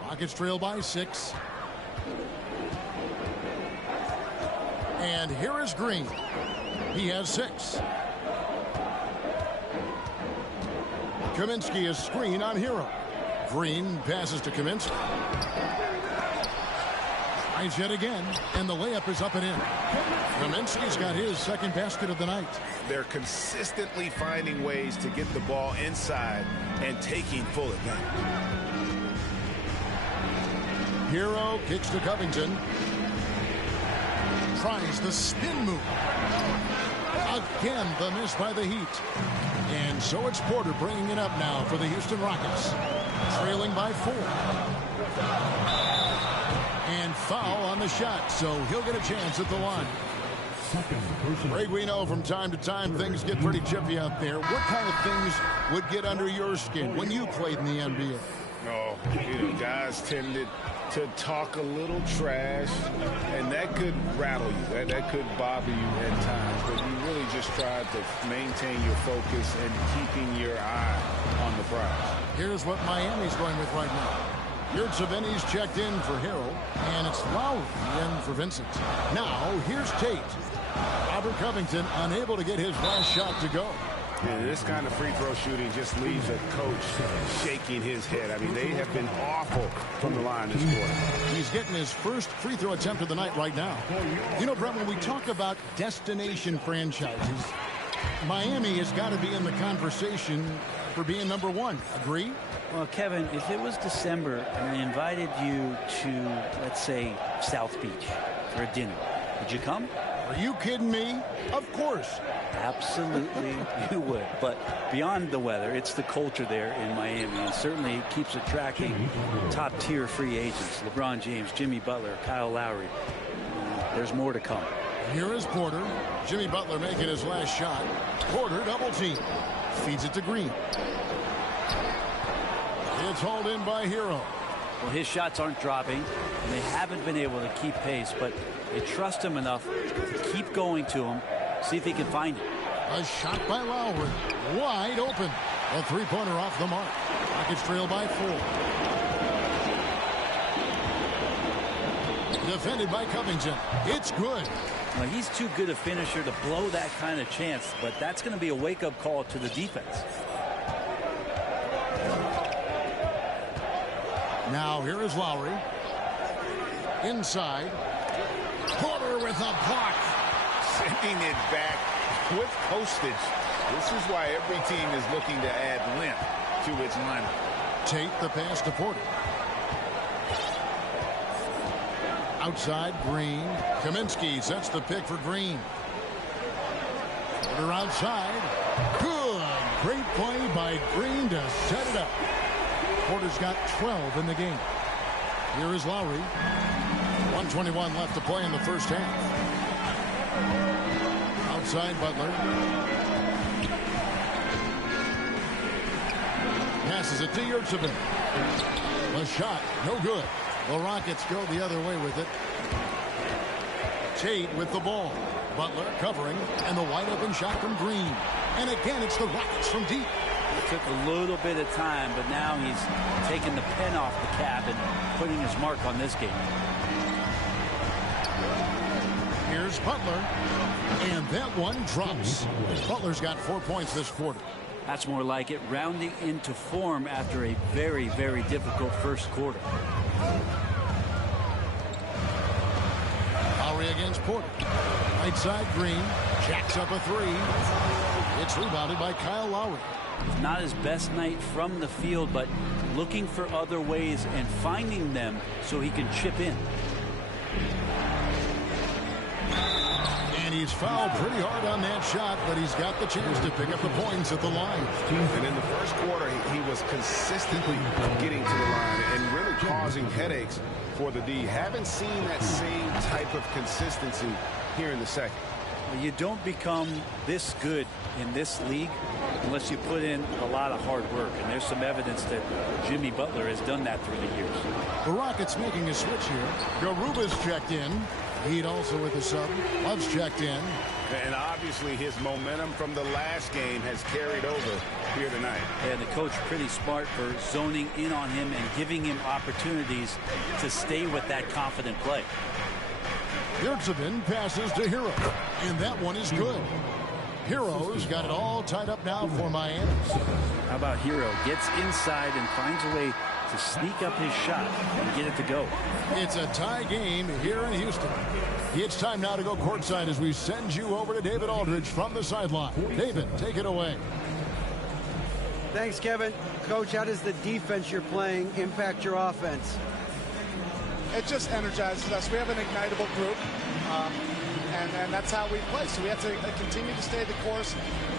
Rockets trail by 6. And here is Green. He has 6. Kaminsky is screen on Hero. Green passes to Kaminsky. Tries yet again, and the layup is up and in. Kaminsky's got his 2nd basket of the night. They're consistently finding ways to get the ball inside and taking full advantage. Hero kicks to Covington. Tries the spin move. Again, the miss by the Heat. And so it's Porter bringing it up now for the Houston Rockets. Trailing by 4. And foul on the shot, so he'll get a chance at the line. Greg, we know from time to time things get pretty chippy out there. What kind of things would get under your skin when you played in the NBA? Oh, guys tended to talk a little trash, and that could rattle you. That could bother you at times, but you really just tried to maintain your focus and keeping your eye on the prize. Here's what Miami's going with right now. Yurtseven's checked in for Harrell, and it's Lowry in for Vincent. Now, here's Tate. Robert Covington unable to get his last shot to go. Yeah, this kind of free throw shooting just leaves a coach shaking his head. I mean, they have been awful from the line this quarter. He's getting his first free throw attempt of the night right now. You know, Brett, when we talk about destination franchises, Miami has got to be in the conversation for being number one. Agree? Well, Kevin, if it was December and I invited you to, let's say, South Beach for a dinner, would you come? Are you kidding me? Of course. Absolutely, you would. But beyond the weather, it's the culture there in Miami, and certainly it keeps attracting top-tier free agents. LeBron James, Jimmy Butler, Kyle Lowry. There's more to come. Here is Porter. Jimmy Butler making his last shot. Porter double team. Feeds it to Green. It's hauled in by Hero. Well, his shots aren't dropping, and they haven't been able to keep pace, but they trust him enough to keep going to him, see if he can find it. A shot by Lowry. Wide open. A three-pointer off the mark. Rockets trail by 4. Defended by Covington. It's good. Well, he's too good a finisher to blow that kind of chance, but that's going to be a wake-up call to the defense. Now here is Lowry. Inside. Porter with a block. Sending it back with postage. This is why every team is looking to add length to its lineup. Tate the pass to Porter. Outside, Green. Kaminsky sets the pick for Green. Porter outside. Good. Great play by Green to set it up. Porter's got 12 in the game. Here is Lowry. 1:21 left to play in the first half. Outside, Butler. Passes it to Yurtseven. A shot, no good. The Rockets go the other way with it. Tate with the ball. Butler covering, and the wide open shot from Green. And again, it's the Rockets from deep. It took a little bit of time, but now he's taking the pen off the cap and putting his mark on this game. Here's Butler, and that one drops. Butler's got 4 points this quarter. That's more like it, rounding into form after a very, very difficult first quarter. Lowry against Porter. Right side, Green. Jacks up a three. It's rebounded by Kyle Lowry. Not his best night from the field, but looking for other ways and finding them so he can chip in. And he's fouled pretty hard on that shot, but he's got the chance to pick up the points at the line. And in the first quarter, he was consistently getting to the line and really causing headaches for the D. Haven't seen that same type of consistency here in the second. You don't become this good in this league unless you put in a lot of hard work, and there's some evidence that Jimmy Butler has done that through the years. The Rockets making a switch here. Garuba's checked in. Heat also with the sub. Love's checked in. And obviously his momentum from the last game has carried over here tonight. And the coach pretty smart for zoning in on him and giving him opportunities to stay with that confident play. Yurtseven passes to Hero, and that one is good. Hero's got it all tied up now for Miami. How about Hero? Gets inside and finds a way to sneak up his shot and get it to go. It's a tie game here in Houston. It's time now to go courtside as we send you over to David Aldridge from the sideline. David, take it away. Thanks, Kevin. Coach, how does the defense you're playing impact your offense? It just energizes us. We have an ignitable group, and that's how we play. So we have to continue to stay the course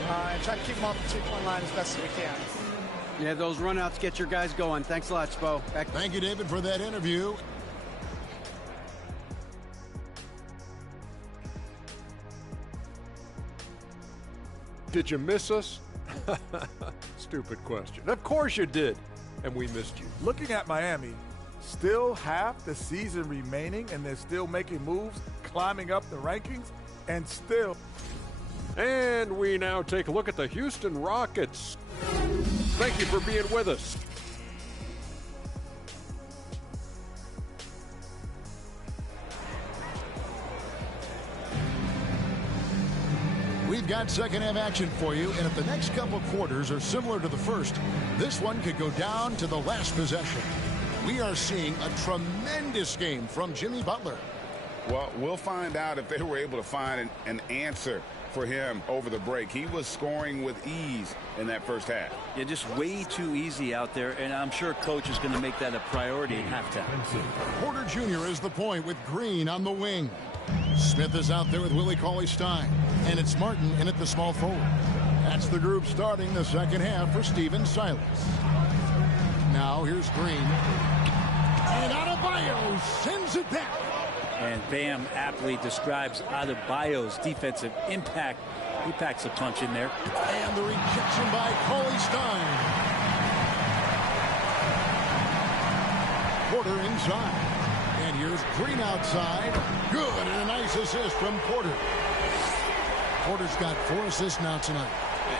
and try to keep them off the two-point line as best as we can. Yeah, those runouts get your guys going. Thanks a lot, Spo. Thank you, David, for that interview. Did you miss us? Stupid question. Of course you did, and we missed you. Looking at Miami, still half the season remaining, and they're still making moves, climbing up the rankings, and still. And we now take a look at the Houston Rockets. Thank you for being with us. We've got second half action for you, and if the next couple quarters are similar to the first, this one could go down to the last possession. We are seeing a tremendous game from Jimmy Butler. Well, we'll find out if they were able to find an answer for him over the break. He was scoring with ease in that first half. Yeah, just way too easy out there, and I'm sure coach is going to make that a priority at halftime. Porter Jr. is the point with Green on the wing. Smith is out there with Willie Cauley-Stein, and it's Martin in at the small forward. That's the group starting the second half for Stephen Silas. Now here's Green. And Adebayo sends it back. And Bam aptly describes Adebayo's defensive impact. He packs a punch in there. And the rejection by Cauley-Stein. Porter inside. And here's Green outside. Good, and a nice assist from Porter. Porter's got 4 assists now tonight.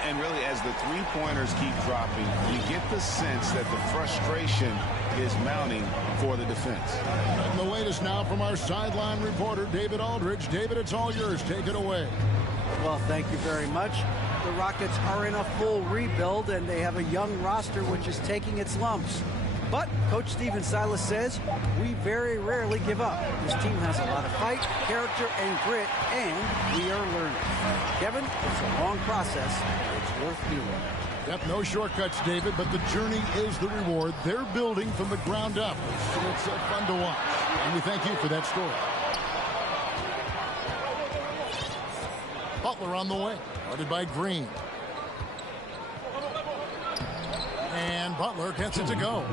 And really, as the three-pointers keep dropping, you get the sense that the frustration is mounting for the defense. And the latest now from our sideline reporter, David Aldridge. David, it's all yours. Take it away. Well, thank you very much. The Rockets are in a full rebuild, and they have a young roster which is taking its lumps. But Coach Stephen Silas says we very rarely give up. This team has a lot of fight, character, and grit, and we are learning. Kevin, it's a long process. It's worth doing. Yep, no shortcuts, David, but the journey is the reward. They're building from the ground up. So it's fun to watch. And we thank you for that story. Butler on the way, guarded by Green. And Butler gets it to go.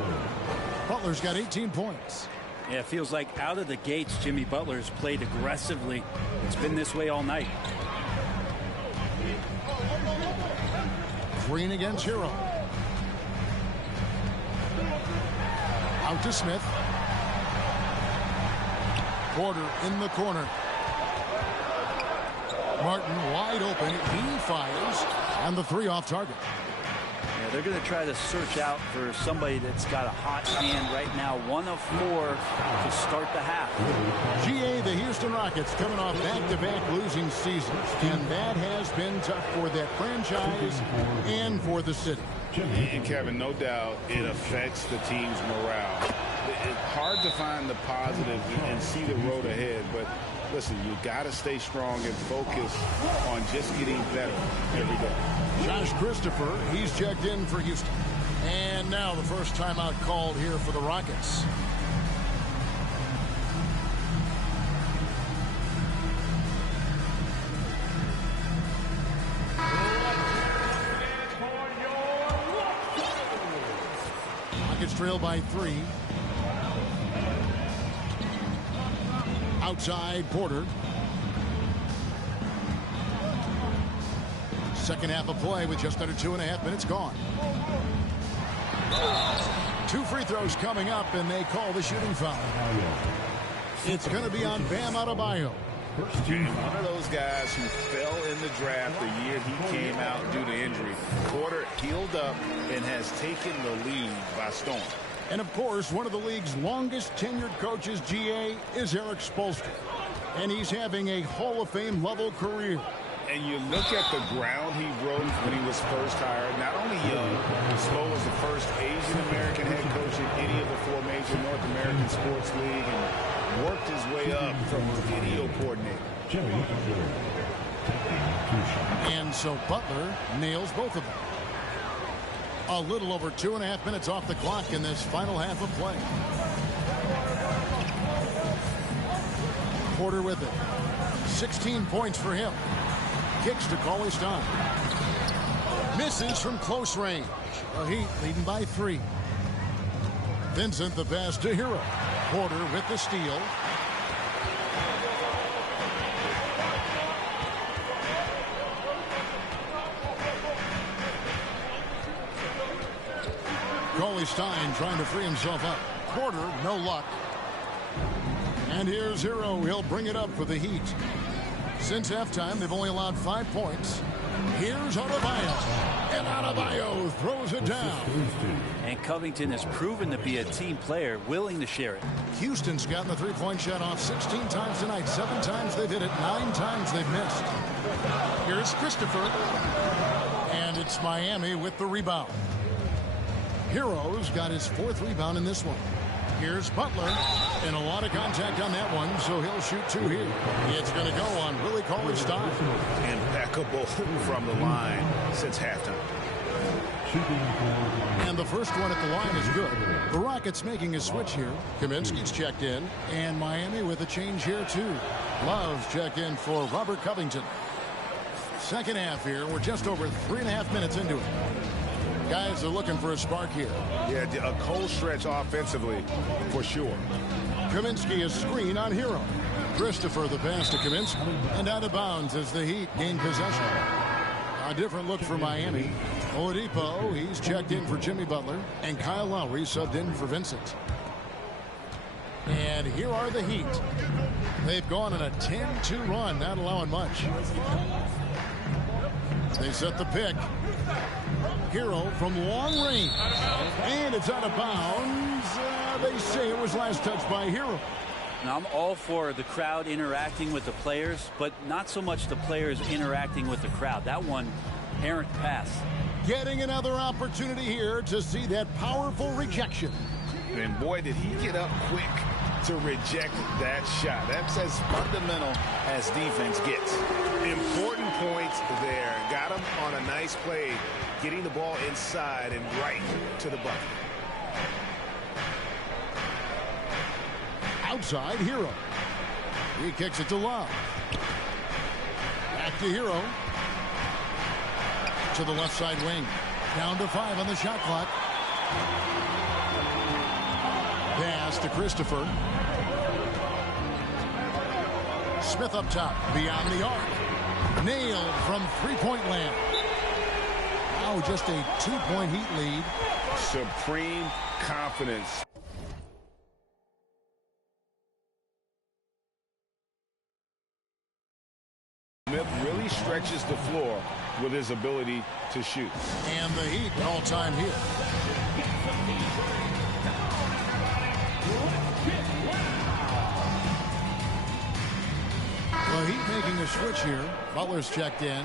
Butler's got 18 points. Yeah, it feels like out of the gates, Jimmy Butler's played aggressively. It's been this way all night. Green against Hero. Out to Smith. Porter in the corner. Martin wide open. He fires. And the 3 off target. Yeah, they're going to try to search out for somebody that's got a hot hand right now. 1 of 4 to start the half. GA, the Houston Rockets coming off back-to-back losing seasons. And that has been tough for that franchise and for the city. And Kevin, no doubt it affects the team's morale. It's hard to find the positive and see the road ahead, but listen, you got to stay strong and focus on just getting better every day. Josh Christopher, he's checked in for Houston. And now the first timeout called here for the Rockets. Rockets trail by 3. Outside Porter. Second half of play with just under 2.5 minutes gone. 2 free throws coming up, and they call the shooting foul. It's going to be on Bam Adebayo. One of those guys who fell in the draft the year he came out due to injury. Porter healed up and has taken the lead by storm. And, of course, one of the league's longest tenured coaches, GA, is Eric Spoelstra. And he's having a Hall of Fame level career. And you look at the ground he broke when he was first hired. Not only young, Spo was the first Asian-American head coach in any of the 4 major North American sports league and worked his way up from video coordinator. And so Butler nails both of them. A little over 2.5 minutes off the clock in this final half of play. Porter with it. 16 points for him. Kicks to Cauley-Stein. Misses from close range. The Heat leading by 3. Vincent the pass to Hero. Porter with the steal. Cauley-Stein trying to free himself up. Porter, no luck. And here's Hero. He'll bring it up for the Heat. Since halftime, they've only allowed 5 points. Here's Adebayo. And Adebayo throws it down. And Covington has proven to be a team player, willing to share it. Houston's gotten the 3-point shot off 16 times tonight. 7 times they've hit it. 9 times they've missed. Here's Christopher. And it's Miami with the rebound. Hero's got his 4th rebound in this one. Here's Butler, and a lot of contact on that one, so he'll shoot 2 here. It's going to go on Willie Cauley-Stein. Impeccable from the line since halftime. And the first one at the line is good. The Rockets making a switch here. Kaminsky's checked in, and Miami with a change here too. Love's checked in for Robert Covington. Second half here. We're just over 3.5 minutes into it. Guys are looking for a spark here. Yeah, a cold stretch offensively for sure. Kaminsky is screen on Hero. Christopher the pass to Kaminsky, and out of bounds as the Heat gain possession. A different look for Miami. Oladipo, he's checked in for Jimmy Butler, and Kyle Lowry subbed in for Vincent. And here are the Heat. They've gone on a 10-2 run, not allowing much. They set the pick. Hero from long range, and it's out of bounds. They say it was last touched by Hero. Now, I'm all for the crowd interacting with the players, but not so much the players interacting with the crowd. That one, errant pass. Getting another opportunity here to see that powerful rejection. And boy, did he get up quick to reject that shot. That's as fundamental as defense gets. Important points there. Got him on a nice play, getting the ball inside and right to the bucket. Outside, Hero. He kicks it to Love. Back to Hero. To the left side wing. Down to 5 on the shot clock. Pass to Christopher. Smith up top. Beyond the arc. Nailed from three-point land. Now just a 2-point Heat lead. Supreme confidence. Smith really stretches the floor with his ability to shoot. And the Heat all time here. The Heat making a switch here. Butler's checked in.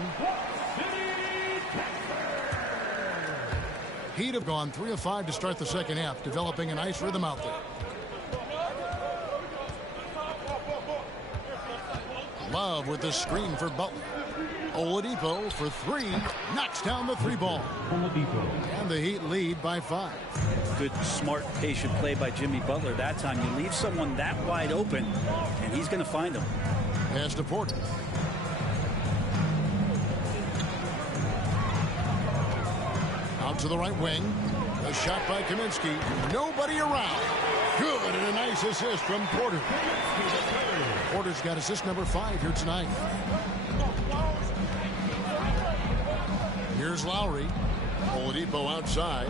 Heat have gone 3 of 5 to start the second half, developing a nice rhythm out there. Love with the screen for Butler. Oladipo for 3. Knocks down the 3 ball. And the Heat lead by 5. Good, smart, patient play by Jimmy Butler that time. You leave someone that wide open, and he's going to find them. Pass to Porter. Out to the right wing. A shot by Kaminsky. Nobody around. Good, and a nice assist from Porter. Porter's got assist number 5 here tonight. Here's Lowry. Oladipo outside.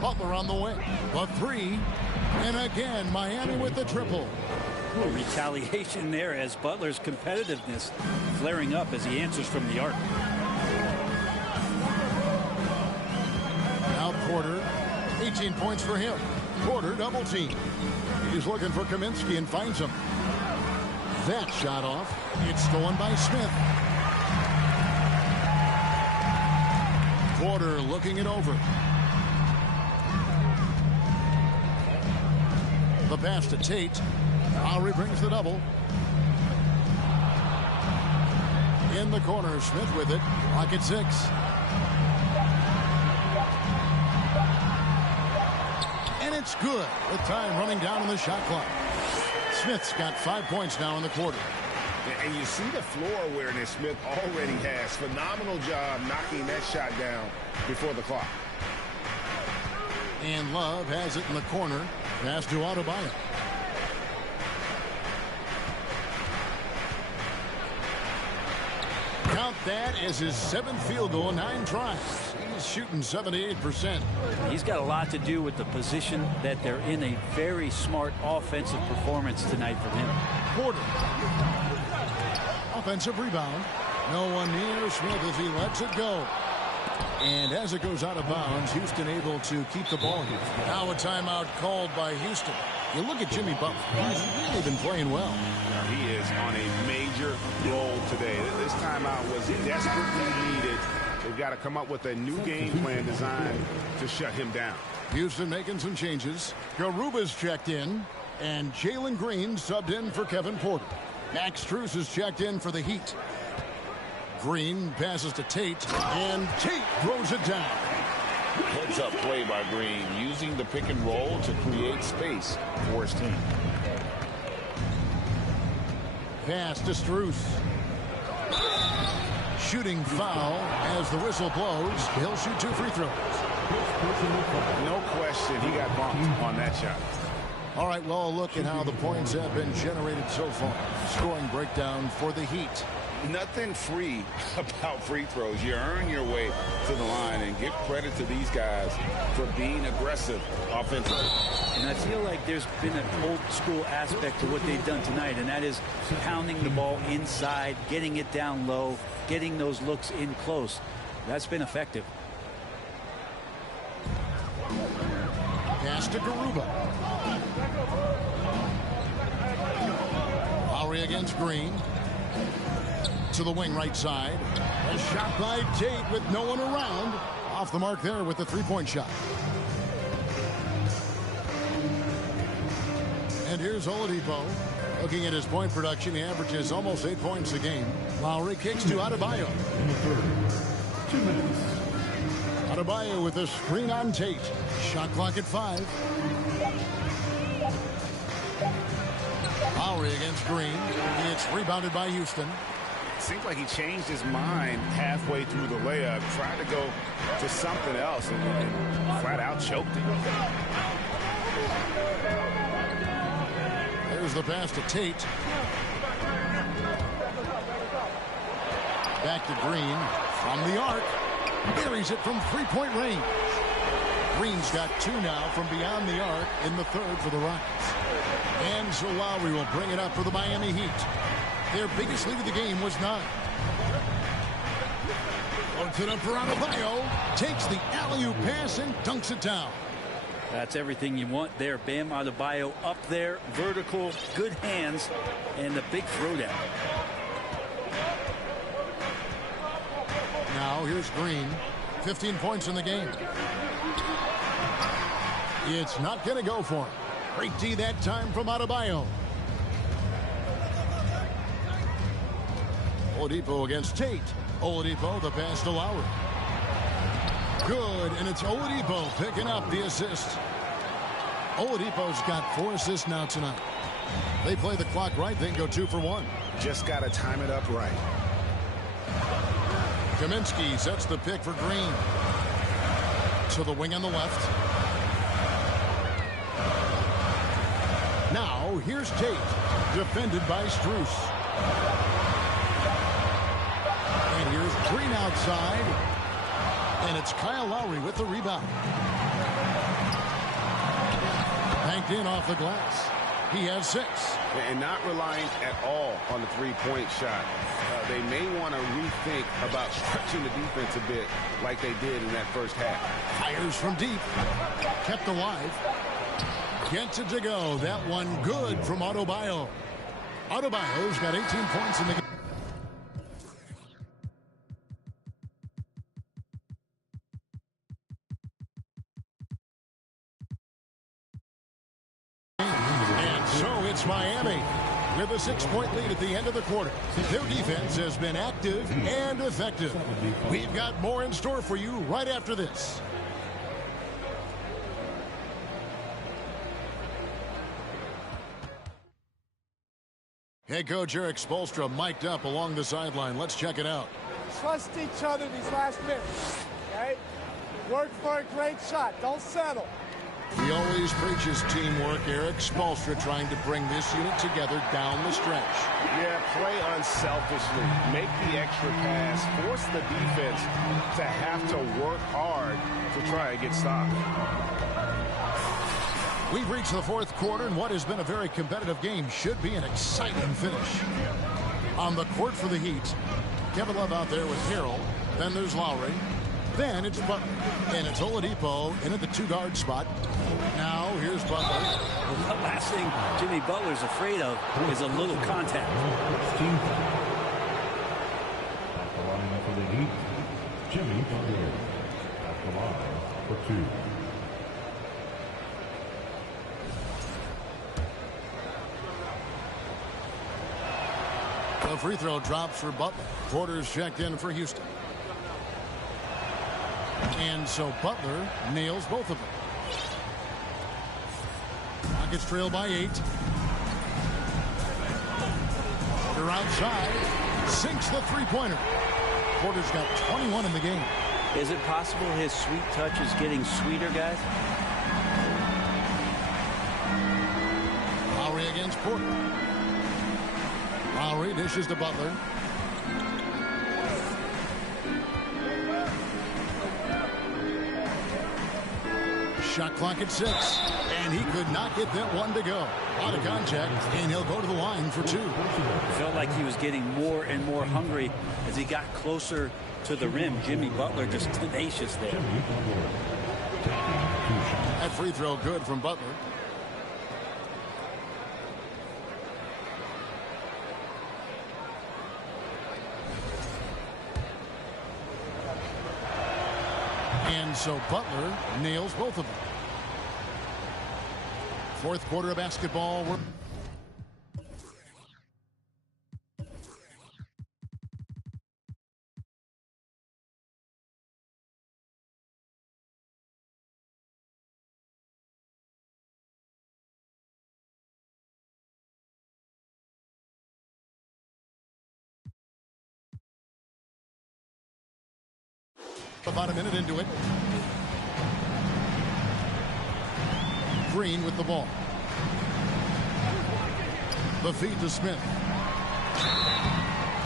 Butler on the way. A 3. And again, Miami with the triple. Retaliation there as Butler's competitiveness flaring up as he answers from the arc. Now Porter. 18 points for him. Porter double team. He's looking for Kaminsky and finds him. That shot off. It's stolen by Smith. Porter looking it over. The pass to Tate. Lowry brings the double. In the corner, Smith with it. Clock at 6. And it's good with time running down on the shot clock. Smith's got 5 points now in the quarter. And you see the floor awareness Smith already has. Phenomenal job knocking that shot down before the clock. And Love has it in the corner. Pass to Adebayo. Count that as his 7th field goal, 9 tries. He's shooting 78%. He's got a lot to do with the position that they're in. A very smart offensive performance tonight from him. Porter. Offensive rebound. No one near Smith as he lets it go. And as it goes out of bounds, Houston able to keep the ball here. Now a timeout called by Houston. You look at Jimmy Butler. He's really been playing well. He is on a major roll today. This timeout was desperately needed They've got to come up with a new game plan designed to shut him down. Houston making some changes. Garuba's checked in, and Jalen Green subbed in for Kevin Porter. Max Strus is checked in for the Heat. Green passes to Tate, and Tate throws it down. Heads-up play by Green, using the pick and roll to create space for his team. Pass to Strus. Shooting foul as the whistle blows. He'll shoot 2 free throws. No question he got bumped on that shot. All right, well, a look at how the points have been generated so far. Scoring breakdown for the Heat. Nothing free about free throws. You earn your way to the line, and give credit to these guys for being aggressive offensively. And I feel like there's been an old school aspect to what they've done tonight, and that is pounding the ball inside, getting it down low, getting those looks in close. That's been effective. Pass to Garuba. Lowry against Green. To the wing right side. A shot by Tate with no one around. Off the mark there with the three-point shot. And here's Oladipo. Looking at his point production, he averages almost 8 points a game. Lowry kicks to Adebayo. 2 minutes. Adebayo with a screen on Tate. Shot clock at 5. Lowry against Green. It's rebounded by Houston. Seems like he changed his mind halfway through the layup, tried to go to something else, and flat out choked it. There's the pass to Tate. Back to Green from the arc. Buries it from three-point range. Green's got 2 now from beyond the arc in the third for the Rockets. And so Lowry will bring it up for the Miami Heat. Their biggest lead of the game was 9. Puts it up for Adebayo. Takes the alley-oop pass and dunks it down. That's everything you want there. Bam Adebayo up there, vertical, good hands, and the big throwdown. Now here's Green. 15 points in the game. It's not going to go for him. Great D that time from Adebayo. Oladipo against Tate. Oladipo, the pass to Lowry. Good, and it's Oladipo picking up the assist. Oladipo's got 4 assists now tonight. They play the clock right, they can go 2 for 1. Just got to time it up right. Kaminsky sets the pick for Green. To the wing on the left. Now, here's Tate, defended by Strus. And here's Green outside. And it's Kyle Lowry with the rebound. Banked in off the glass. He has 6. And not relying at all on the three-point shot. They may want to rethink about stretching the defense a bit like they did in that first half. Fires from deep. Kept alive. Gets it to go. That one good from Adebayo. Adebayo's got 18 points in the game. And so it's Miami with a 6-point lead at the end of the quarter. Their defense has been active and effective. We've got more in store for you right after this. Head coach Erik Spoelstra mic'd up along the sideline. Let's check it out. Trust each other these last minutes, okay? Work for a great shot. Don't settle. He always preaches teamwork. Erik Spoelstra trying to bring this unit together down the stretch. Yeah, play unselfishly. Make the extra pass. Force the defense to have to work hard to try and get stopped. We've reached the fourth quarter, and what has been a very competitive game should be an exciting finish. On the court for the Heat, Kevin Love out there with Harrell. Then there's Lowry. Then it's Butler. And it's Oladipo in at the 2-guard spot. Now here's Butler. The last thing Jimmy Butler's afraid of is a little contact. Jimmy Butler at the line for 2. The free throw drops for Butler. Porter's checked in for Houston. And so Butler nails both of them. Rockets trail by 8. Porter outside. Sinks the three-pointer. Porter's got 21 in the game. Is it possible his sweet touch is getting sweeter, guys? Lowry against Porter. Lowry dishes to Butler. Shot clock at 6. And he could not get that one to go. Out of contact, and he'll go to the line for 2. Felt like he was getting more and more hungry as he got closer to the rim. Jimmy Butler just tenacious there. That free throw good from Butler. And so Butler nails both of them. Fourth quarter of basketball. About a minute into it. Green with the ball. The feed to Smith.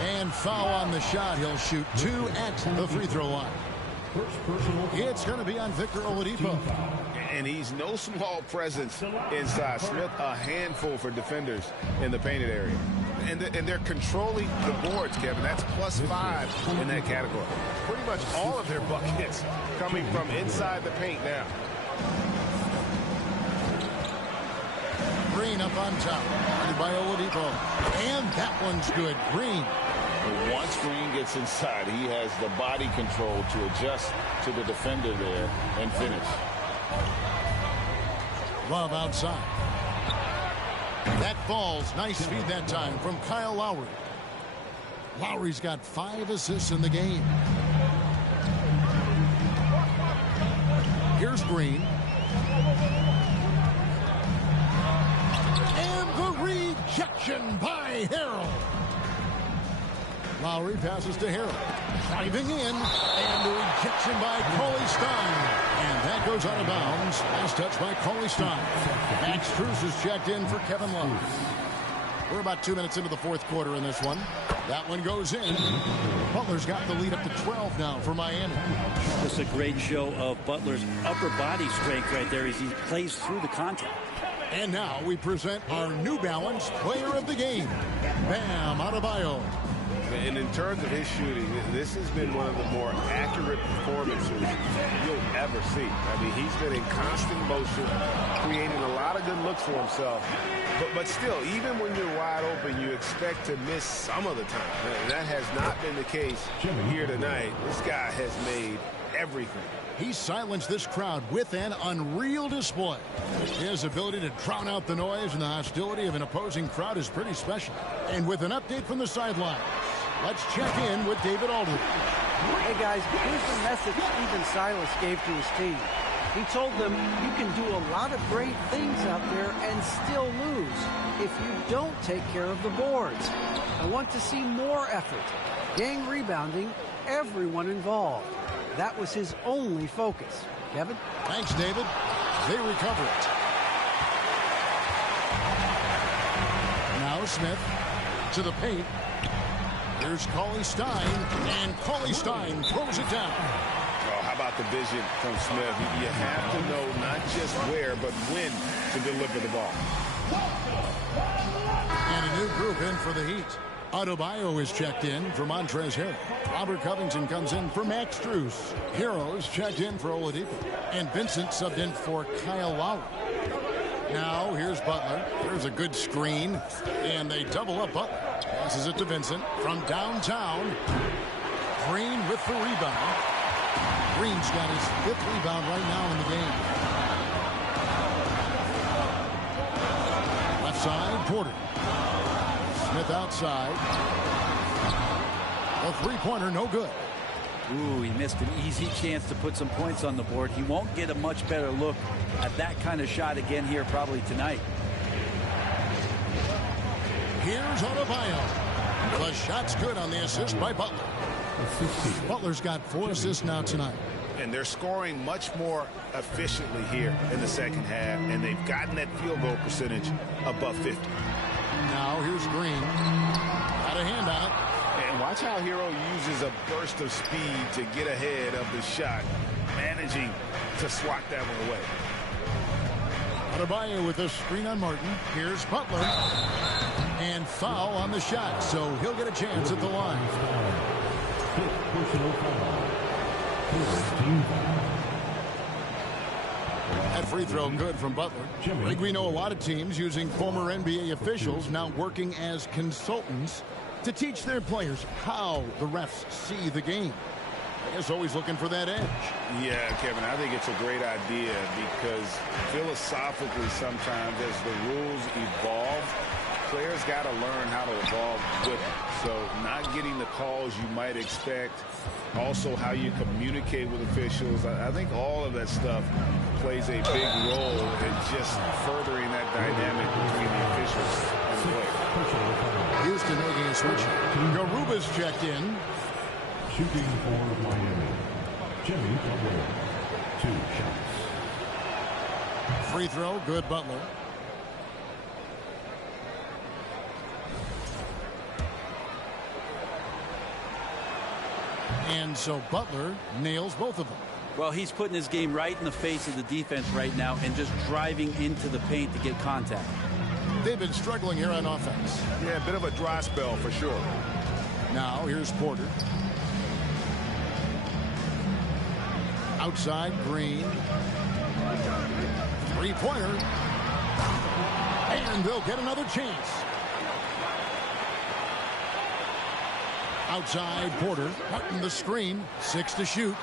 And foul on the shot. He'll shoot 2 at the free throw line. It's going to be on Victor Oladipo. And he's no small presence inside. Smith, a handful for defenders in the painted area. And they're controlling the boards, Kevin. That's +5 in that category. Pretty much all of their buckets coming from inside the paint now. Green up on top. By Oladipo. And that one's good. Green. But once Green gets inside, he has the body control to adjust to the defender there and finish. Love outside. That falls. Nice feed that time from Kyle Lowry. Lowry's got 5 assists in the game. Here's Green. And the rejection by Harrell. Lowry passes to Harrell. Driving in. And the rejection by Cauley Stein. And that goes out of bounds. Last touch by Cauley Stein. Max Strus is checked in for Kevin Love. We're about 2 minutes into the fourth quarter in this one. That one goes in. Butler's got the lead up to 12 now for Miami. Just a great show of Butler's upper body strength right there as he plays through the contact. And now we present our New Balance Player of the Game, Bam Adebayo. And in terms of his shooting, this has been one of the more accurate performances you'll ever see. I mean, he's been in constant motion, creating a lot of good looks for himself. But still, even when you're wide open, you expect to miss some of the time. And that has not been the case here tonight. This guy has made everything. He silenced this crowd with an unreal display. His ability to drown out the noise and the hostility of an opposing crowd is pretty special. And with an update from the sideline, let's check in with David Aldridge. Hey guys, here's the message Stephen Silas gave to his team. He told them you can do a lot of great things out there and still lose if you don't take care of the boards. I want to see more effort, gang rebounding, everyone involved. That was his only focus. Kevin? Thanks, David. They recover it. Now Smith to the paint. Here's Cauley Stein, and Cauley Stein throws it down. Oh, how about the vision from Smith? You have to know not just where, but when to deliver the ball. And a new group in for the Heat. Adebayo is checked in for Montrezl Harrell. Robert Covington comes in for Max Strus. Harrell is checked in for Oladipo. And Vincent subbed in for Kyle Lowry. Now here's Butler. There's a good screen. And they double up Butler. Passes it to Vincent from downtown. Green with the rebound. Green's got his 5th rebound right now in the game. Left side, Porter. Smith outside. A three-pointer, no good. Ooh, he missed an easy chance to put some points on the board. He won't get a much better look at that kind of shot again here probably tonight. Here's Adebayo. The shot's good on the assist by Butler. Butler's got 4 assists now tonight. And they're scoring much more efficiently here in the second half, and they've gotten that field goal percentage above 50. Now here's Green. Got a hand on it. And watch how Hero uses a burst of speed to get ahead of the shot, managing to swat that one away. Adebayo with a screen on Martin. Here's Butler. And foul on the shot, so he'll get a chance at the line. That free throw good from Butler. I think we know a lot of teams using former NBA officials now working as consultants to teach their players how the refs see the game. I guess always looking for that edge. Yeah, Kevin, I think it's a great idea because philosophically sometimes as the rules evolve, players got to learn how to evolve with it. So not getting the calls you might expect, also how you communicate with officials. I think all of that stuff plays a big role in just furthering that dynamic between the officials and the players. Houston making a switch. Garuba's checked in. Shooting for Miami, Jimmy Butler. 2 shots. Free throw, good Butler. And so Butler nails both of them. Well, he's putting his game right in the face of the defense right now and just driving into the paint to get contact. They've been struggling here on offense. Yeah, a bit of a dry spell for sure. Now here's Porter. Outside, Green. Three-pointer. And they'll get another chance. Outside, Porter. Martin the screen. 6 to shoot.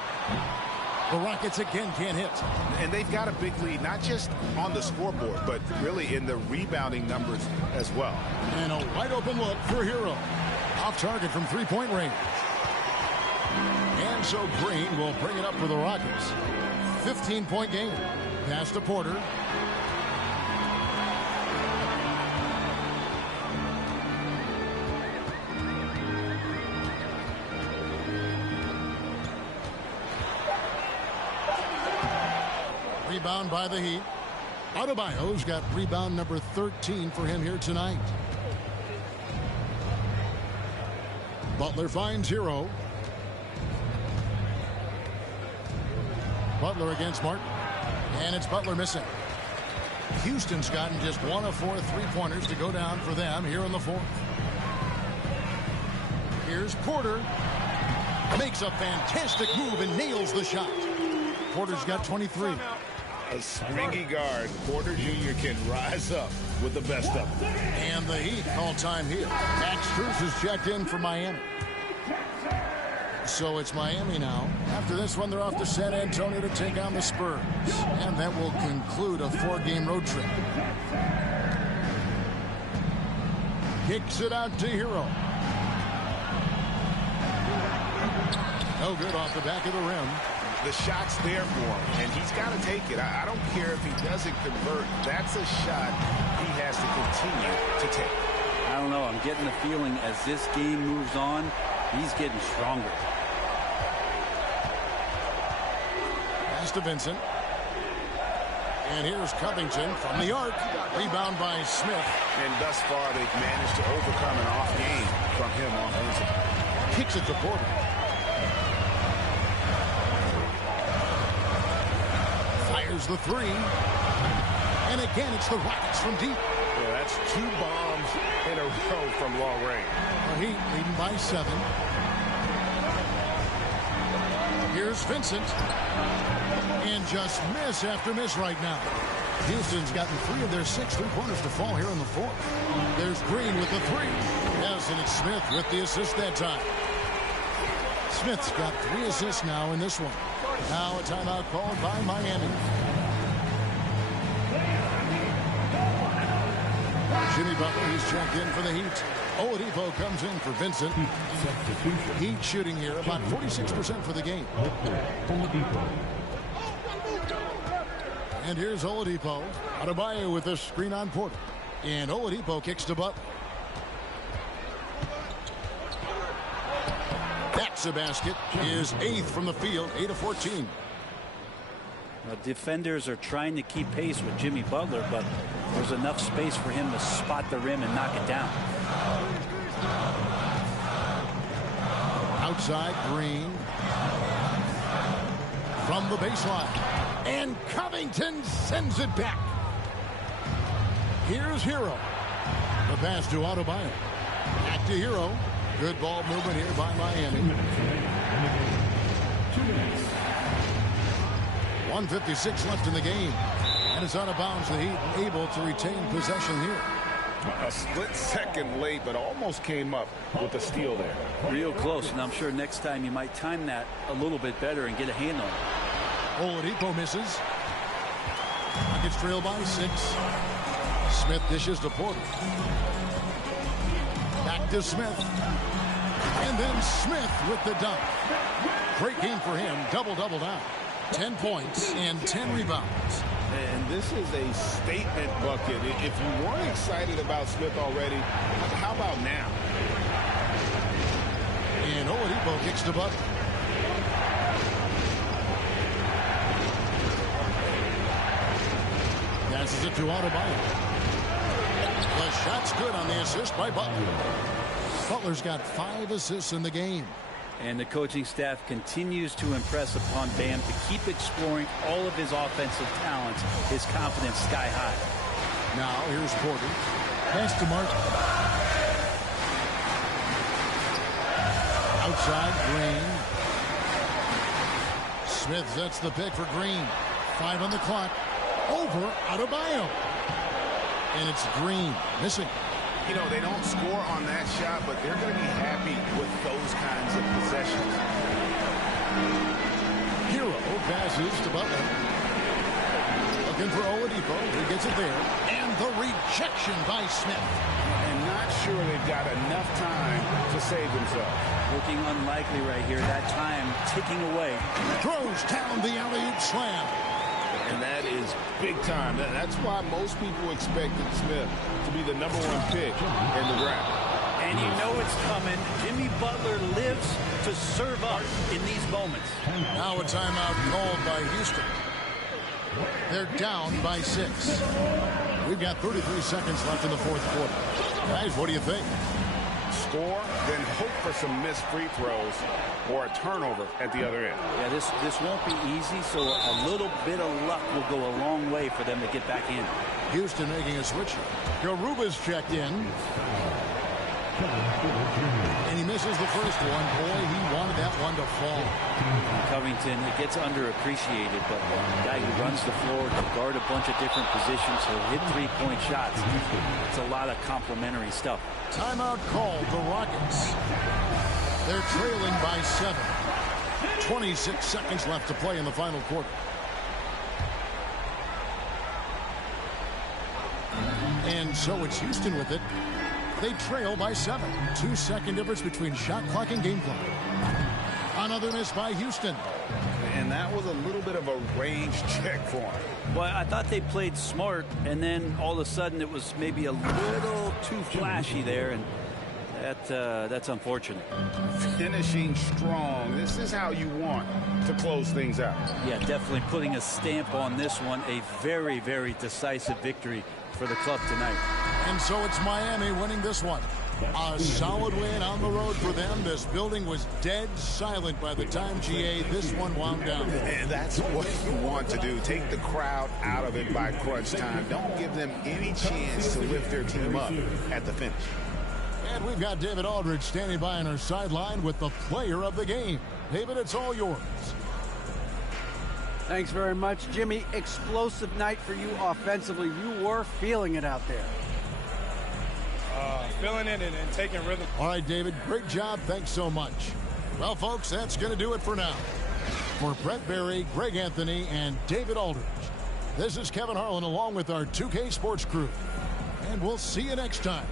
The Rockets again can't hit. And they've got a big lead, not just on the scoreboard, but really in the rebounding numbers as well. And a wide open look for Hero. Off target from three-point range. And so Green will bring it up for the Rockets. 15-point game. Pass to Porter. Rebound by the Heat. Adebayo's got rebound number 13 for him here tonight. Butler finds Hero. Butler against Martin. And it's Butler missing. Houston's gotten just 1 of 4 three-pointers to go down for them here in the 4th. Here's Porter. Makes a fantastic move and nails the shot. Porter's got 23. A springy guard, Porter Jr. can rise up with the best of them. And the Heat call time here. Max Strus is checked in for Miami. So it's Miami now. After this one, they're off to San Antonio to take on the Spurs. And that will conclude a 4-game road trip. Kicks it out to Hero. No good off the back of the rim. The shot's there for him, and he's got to take it. I don't care if he doesn't convert. That's a shot he has to continue to take. I don't know. I'm getting the feeling as this game moves on, he's getting stronger. Pass to Vincent. And here's Covington from the arc. Rebound by Smith. And thus far, they've managed to overcome an off game from him offensively. Kicks it to Porter. Fires the 3. And again, it's the Rockets from deep. Yeah, that's 2 bombs in a row from long range. The Heat leading by 7. Here's Vincent. And just miss after miss right now. Houston's gotten 3 of their 6 three-pointers to fall here in the 4th. There's Green with the 3. Yes, and it's Smith with the assist that time. Smith's got 3 assists now in this one. Now a timeout called by Miami. Jimmy Butler, he's checked in for the Heat. Oladipo comes in for Vincent. Heat shooting here about 46% for the game. And here's Oladipo. Adebayo with a screen on Porter. And Oladipo kicks to Butler. That's a basket. His 8th from the field, 8 of 14. Defenders are trying to keep pace with Jimmy Butler, but there's enough space for him to spot the rim and knock it down. Outside, Green. From the baseline. And Covington sends it back. Here's Hero. The pass to Adebayo. Back to Hero. Good ball movement here by Miami. 1:56 left in the game. And it's out of bounds. The Heat able to retain possession here. A split second late, but almost came up with a steal there. Real close, and I'm sure next time you might time that a little bit better and get a hand on it. Oladipo misses. Rockets trail by 6. Smith dishes to Porter. Back to Smith. And then Smith with the dunk. Great game for him. Double-double now. 10 points and 10 rebounds. And this is a statement bucket. If you weren't excited about Smith already, how about now? And Oladipo kicks to Butler. Passes it to Adebayo. The shot's good on the assist by Butler. Butler's got 5 assists in the game. And the coaching staff continues to impress upon Bam to keep exploring all of his offensive talents, his confidence sky high. Now here's Porter. Pass to Martin. Outside, Green. Smith sets the pick for Green. 5 on the clock. Over Adebayo. And it's Green missing. You know, they don't score on that shot, but they're going to be happy with those kinds of possessions. Hero passes to Butler. Looking for Oladipo. He gets it there. And the rejection by Smith. And not sure they've got enough time to save themselves. Looking unlikely right here. That time ticking away. Throws down the alley-oop slam. And that is big time. That's why most people expected Smith to be the #1 pick in the draft. And you know it's coming. Jimmy Butler lives to serve up in these moments. Now a timeout called by Houston. They're down by 6. We've got 33 seconds left in the 4th quarter. Guys, what do you think? Score, then hope for some missed free throws or a turnover at the other end. Yeah, this won't be easy, so a little bit of luck will go a long way for them to get back in. Houston making a switch. Garuba's checked in. And he misses the first one. Boy, he wanted that one to fall. Covington, it gets underappreciated, but a guy who runs the floor to guard a bunch of different positions, he'll hit three-point shots. It's a lot of complimentary stuff. Timeout called the Rockets. They're trailing by 7. 26 seconds left to play in the final quarter. And so it's Houston with it. They trail by 7. 2-second difference between shot clock and game clock. Another miss by Houston. And that was a little bit of a range check for him. Well, I thought they played smart, and then all of a sudden it was maybe a little too flashy there, and that's unfortunate. Finishing strong. This is how you want to close things out. Yeah, definitely putting a stamp on this one. A very, very decisive victory for the club tonight. And so it's Miami winning this one. A solid win on the road for them. This building was dead silent by the time this one wound down. And that's what you want to do. Take the crowd out of it by crunch time. Don't give them any chance to lift their team up at the finish. And we've got David Aldridge standing by on our sideline with the player of the game. David, it's all yours. Thanks very much, Jimmy. Explosive night for you offensively. You were feeling it out there. Feeling it and taking rhythm. All right, David, great job. Thanks so much. Well, folks, that's going to do it for now. For Brett Berry, Greg Anthony, and David Aldridge, this is Kevin Harlan along with our 2K Sports crew. And we'll see you next time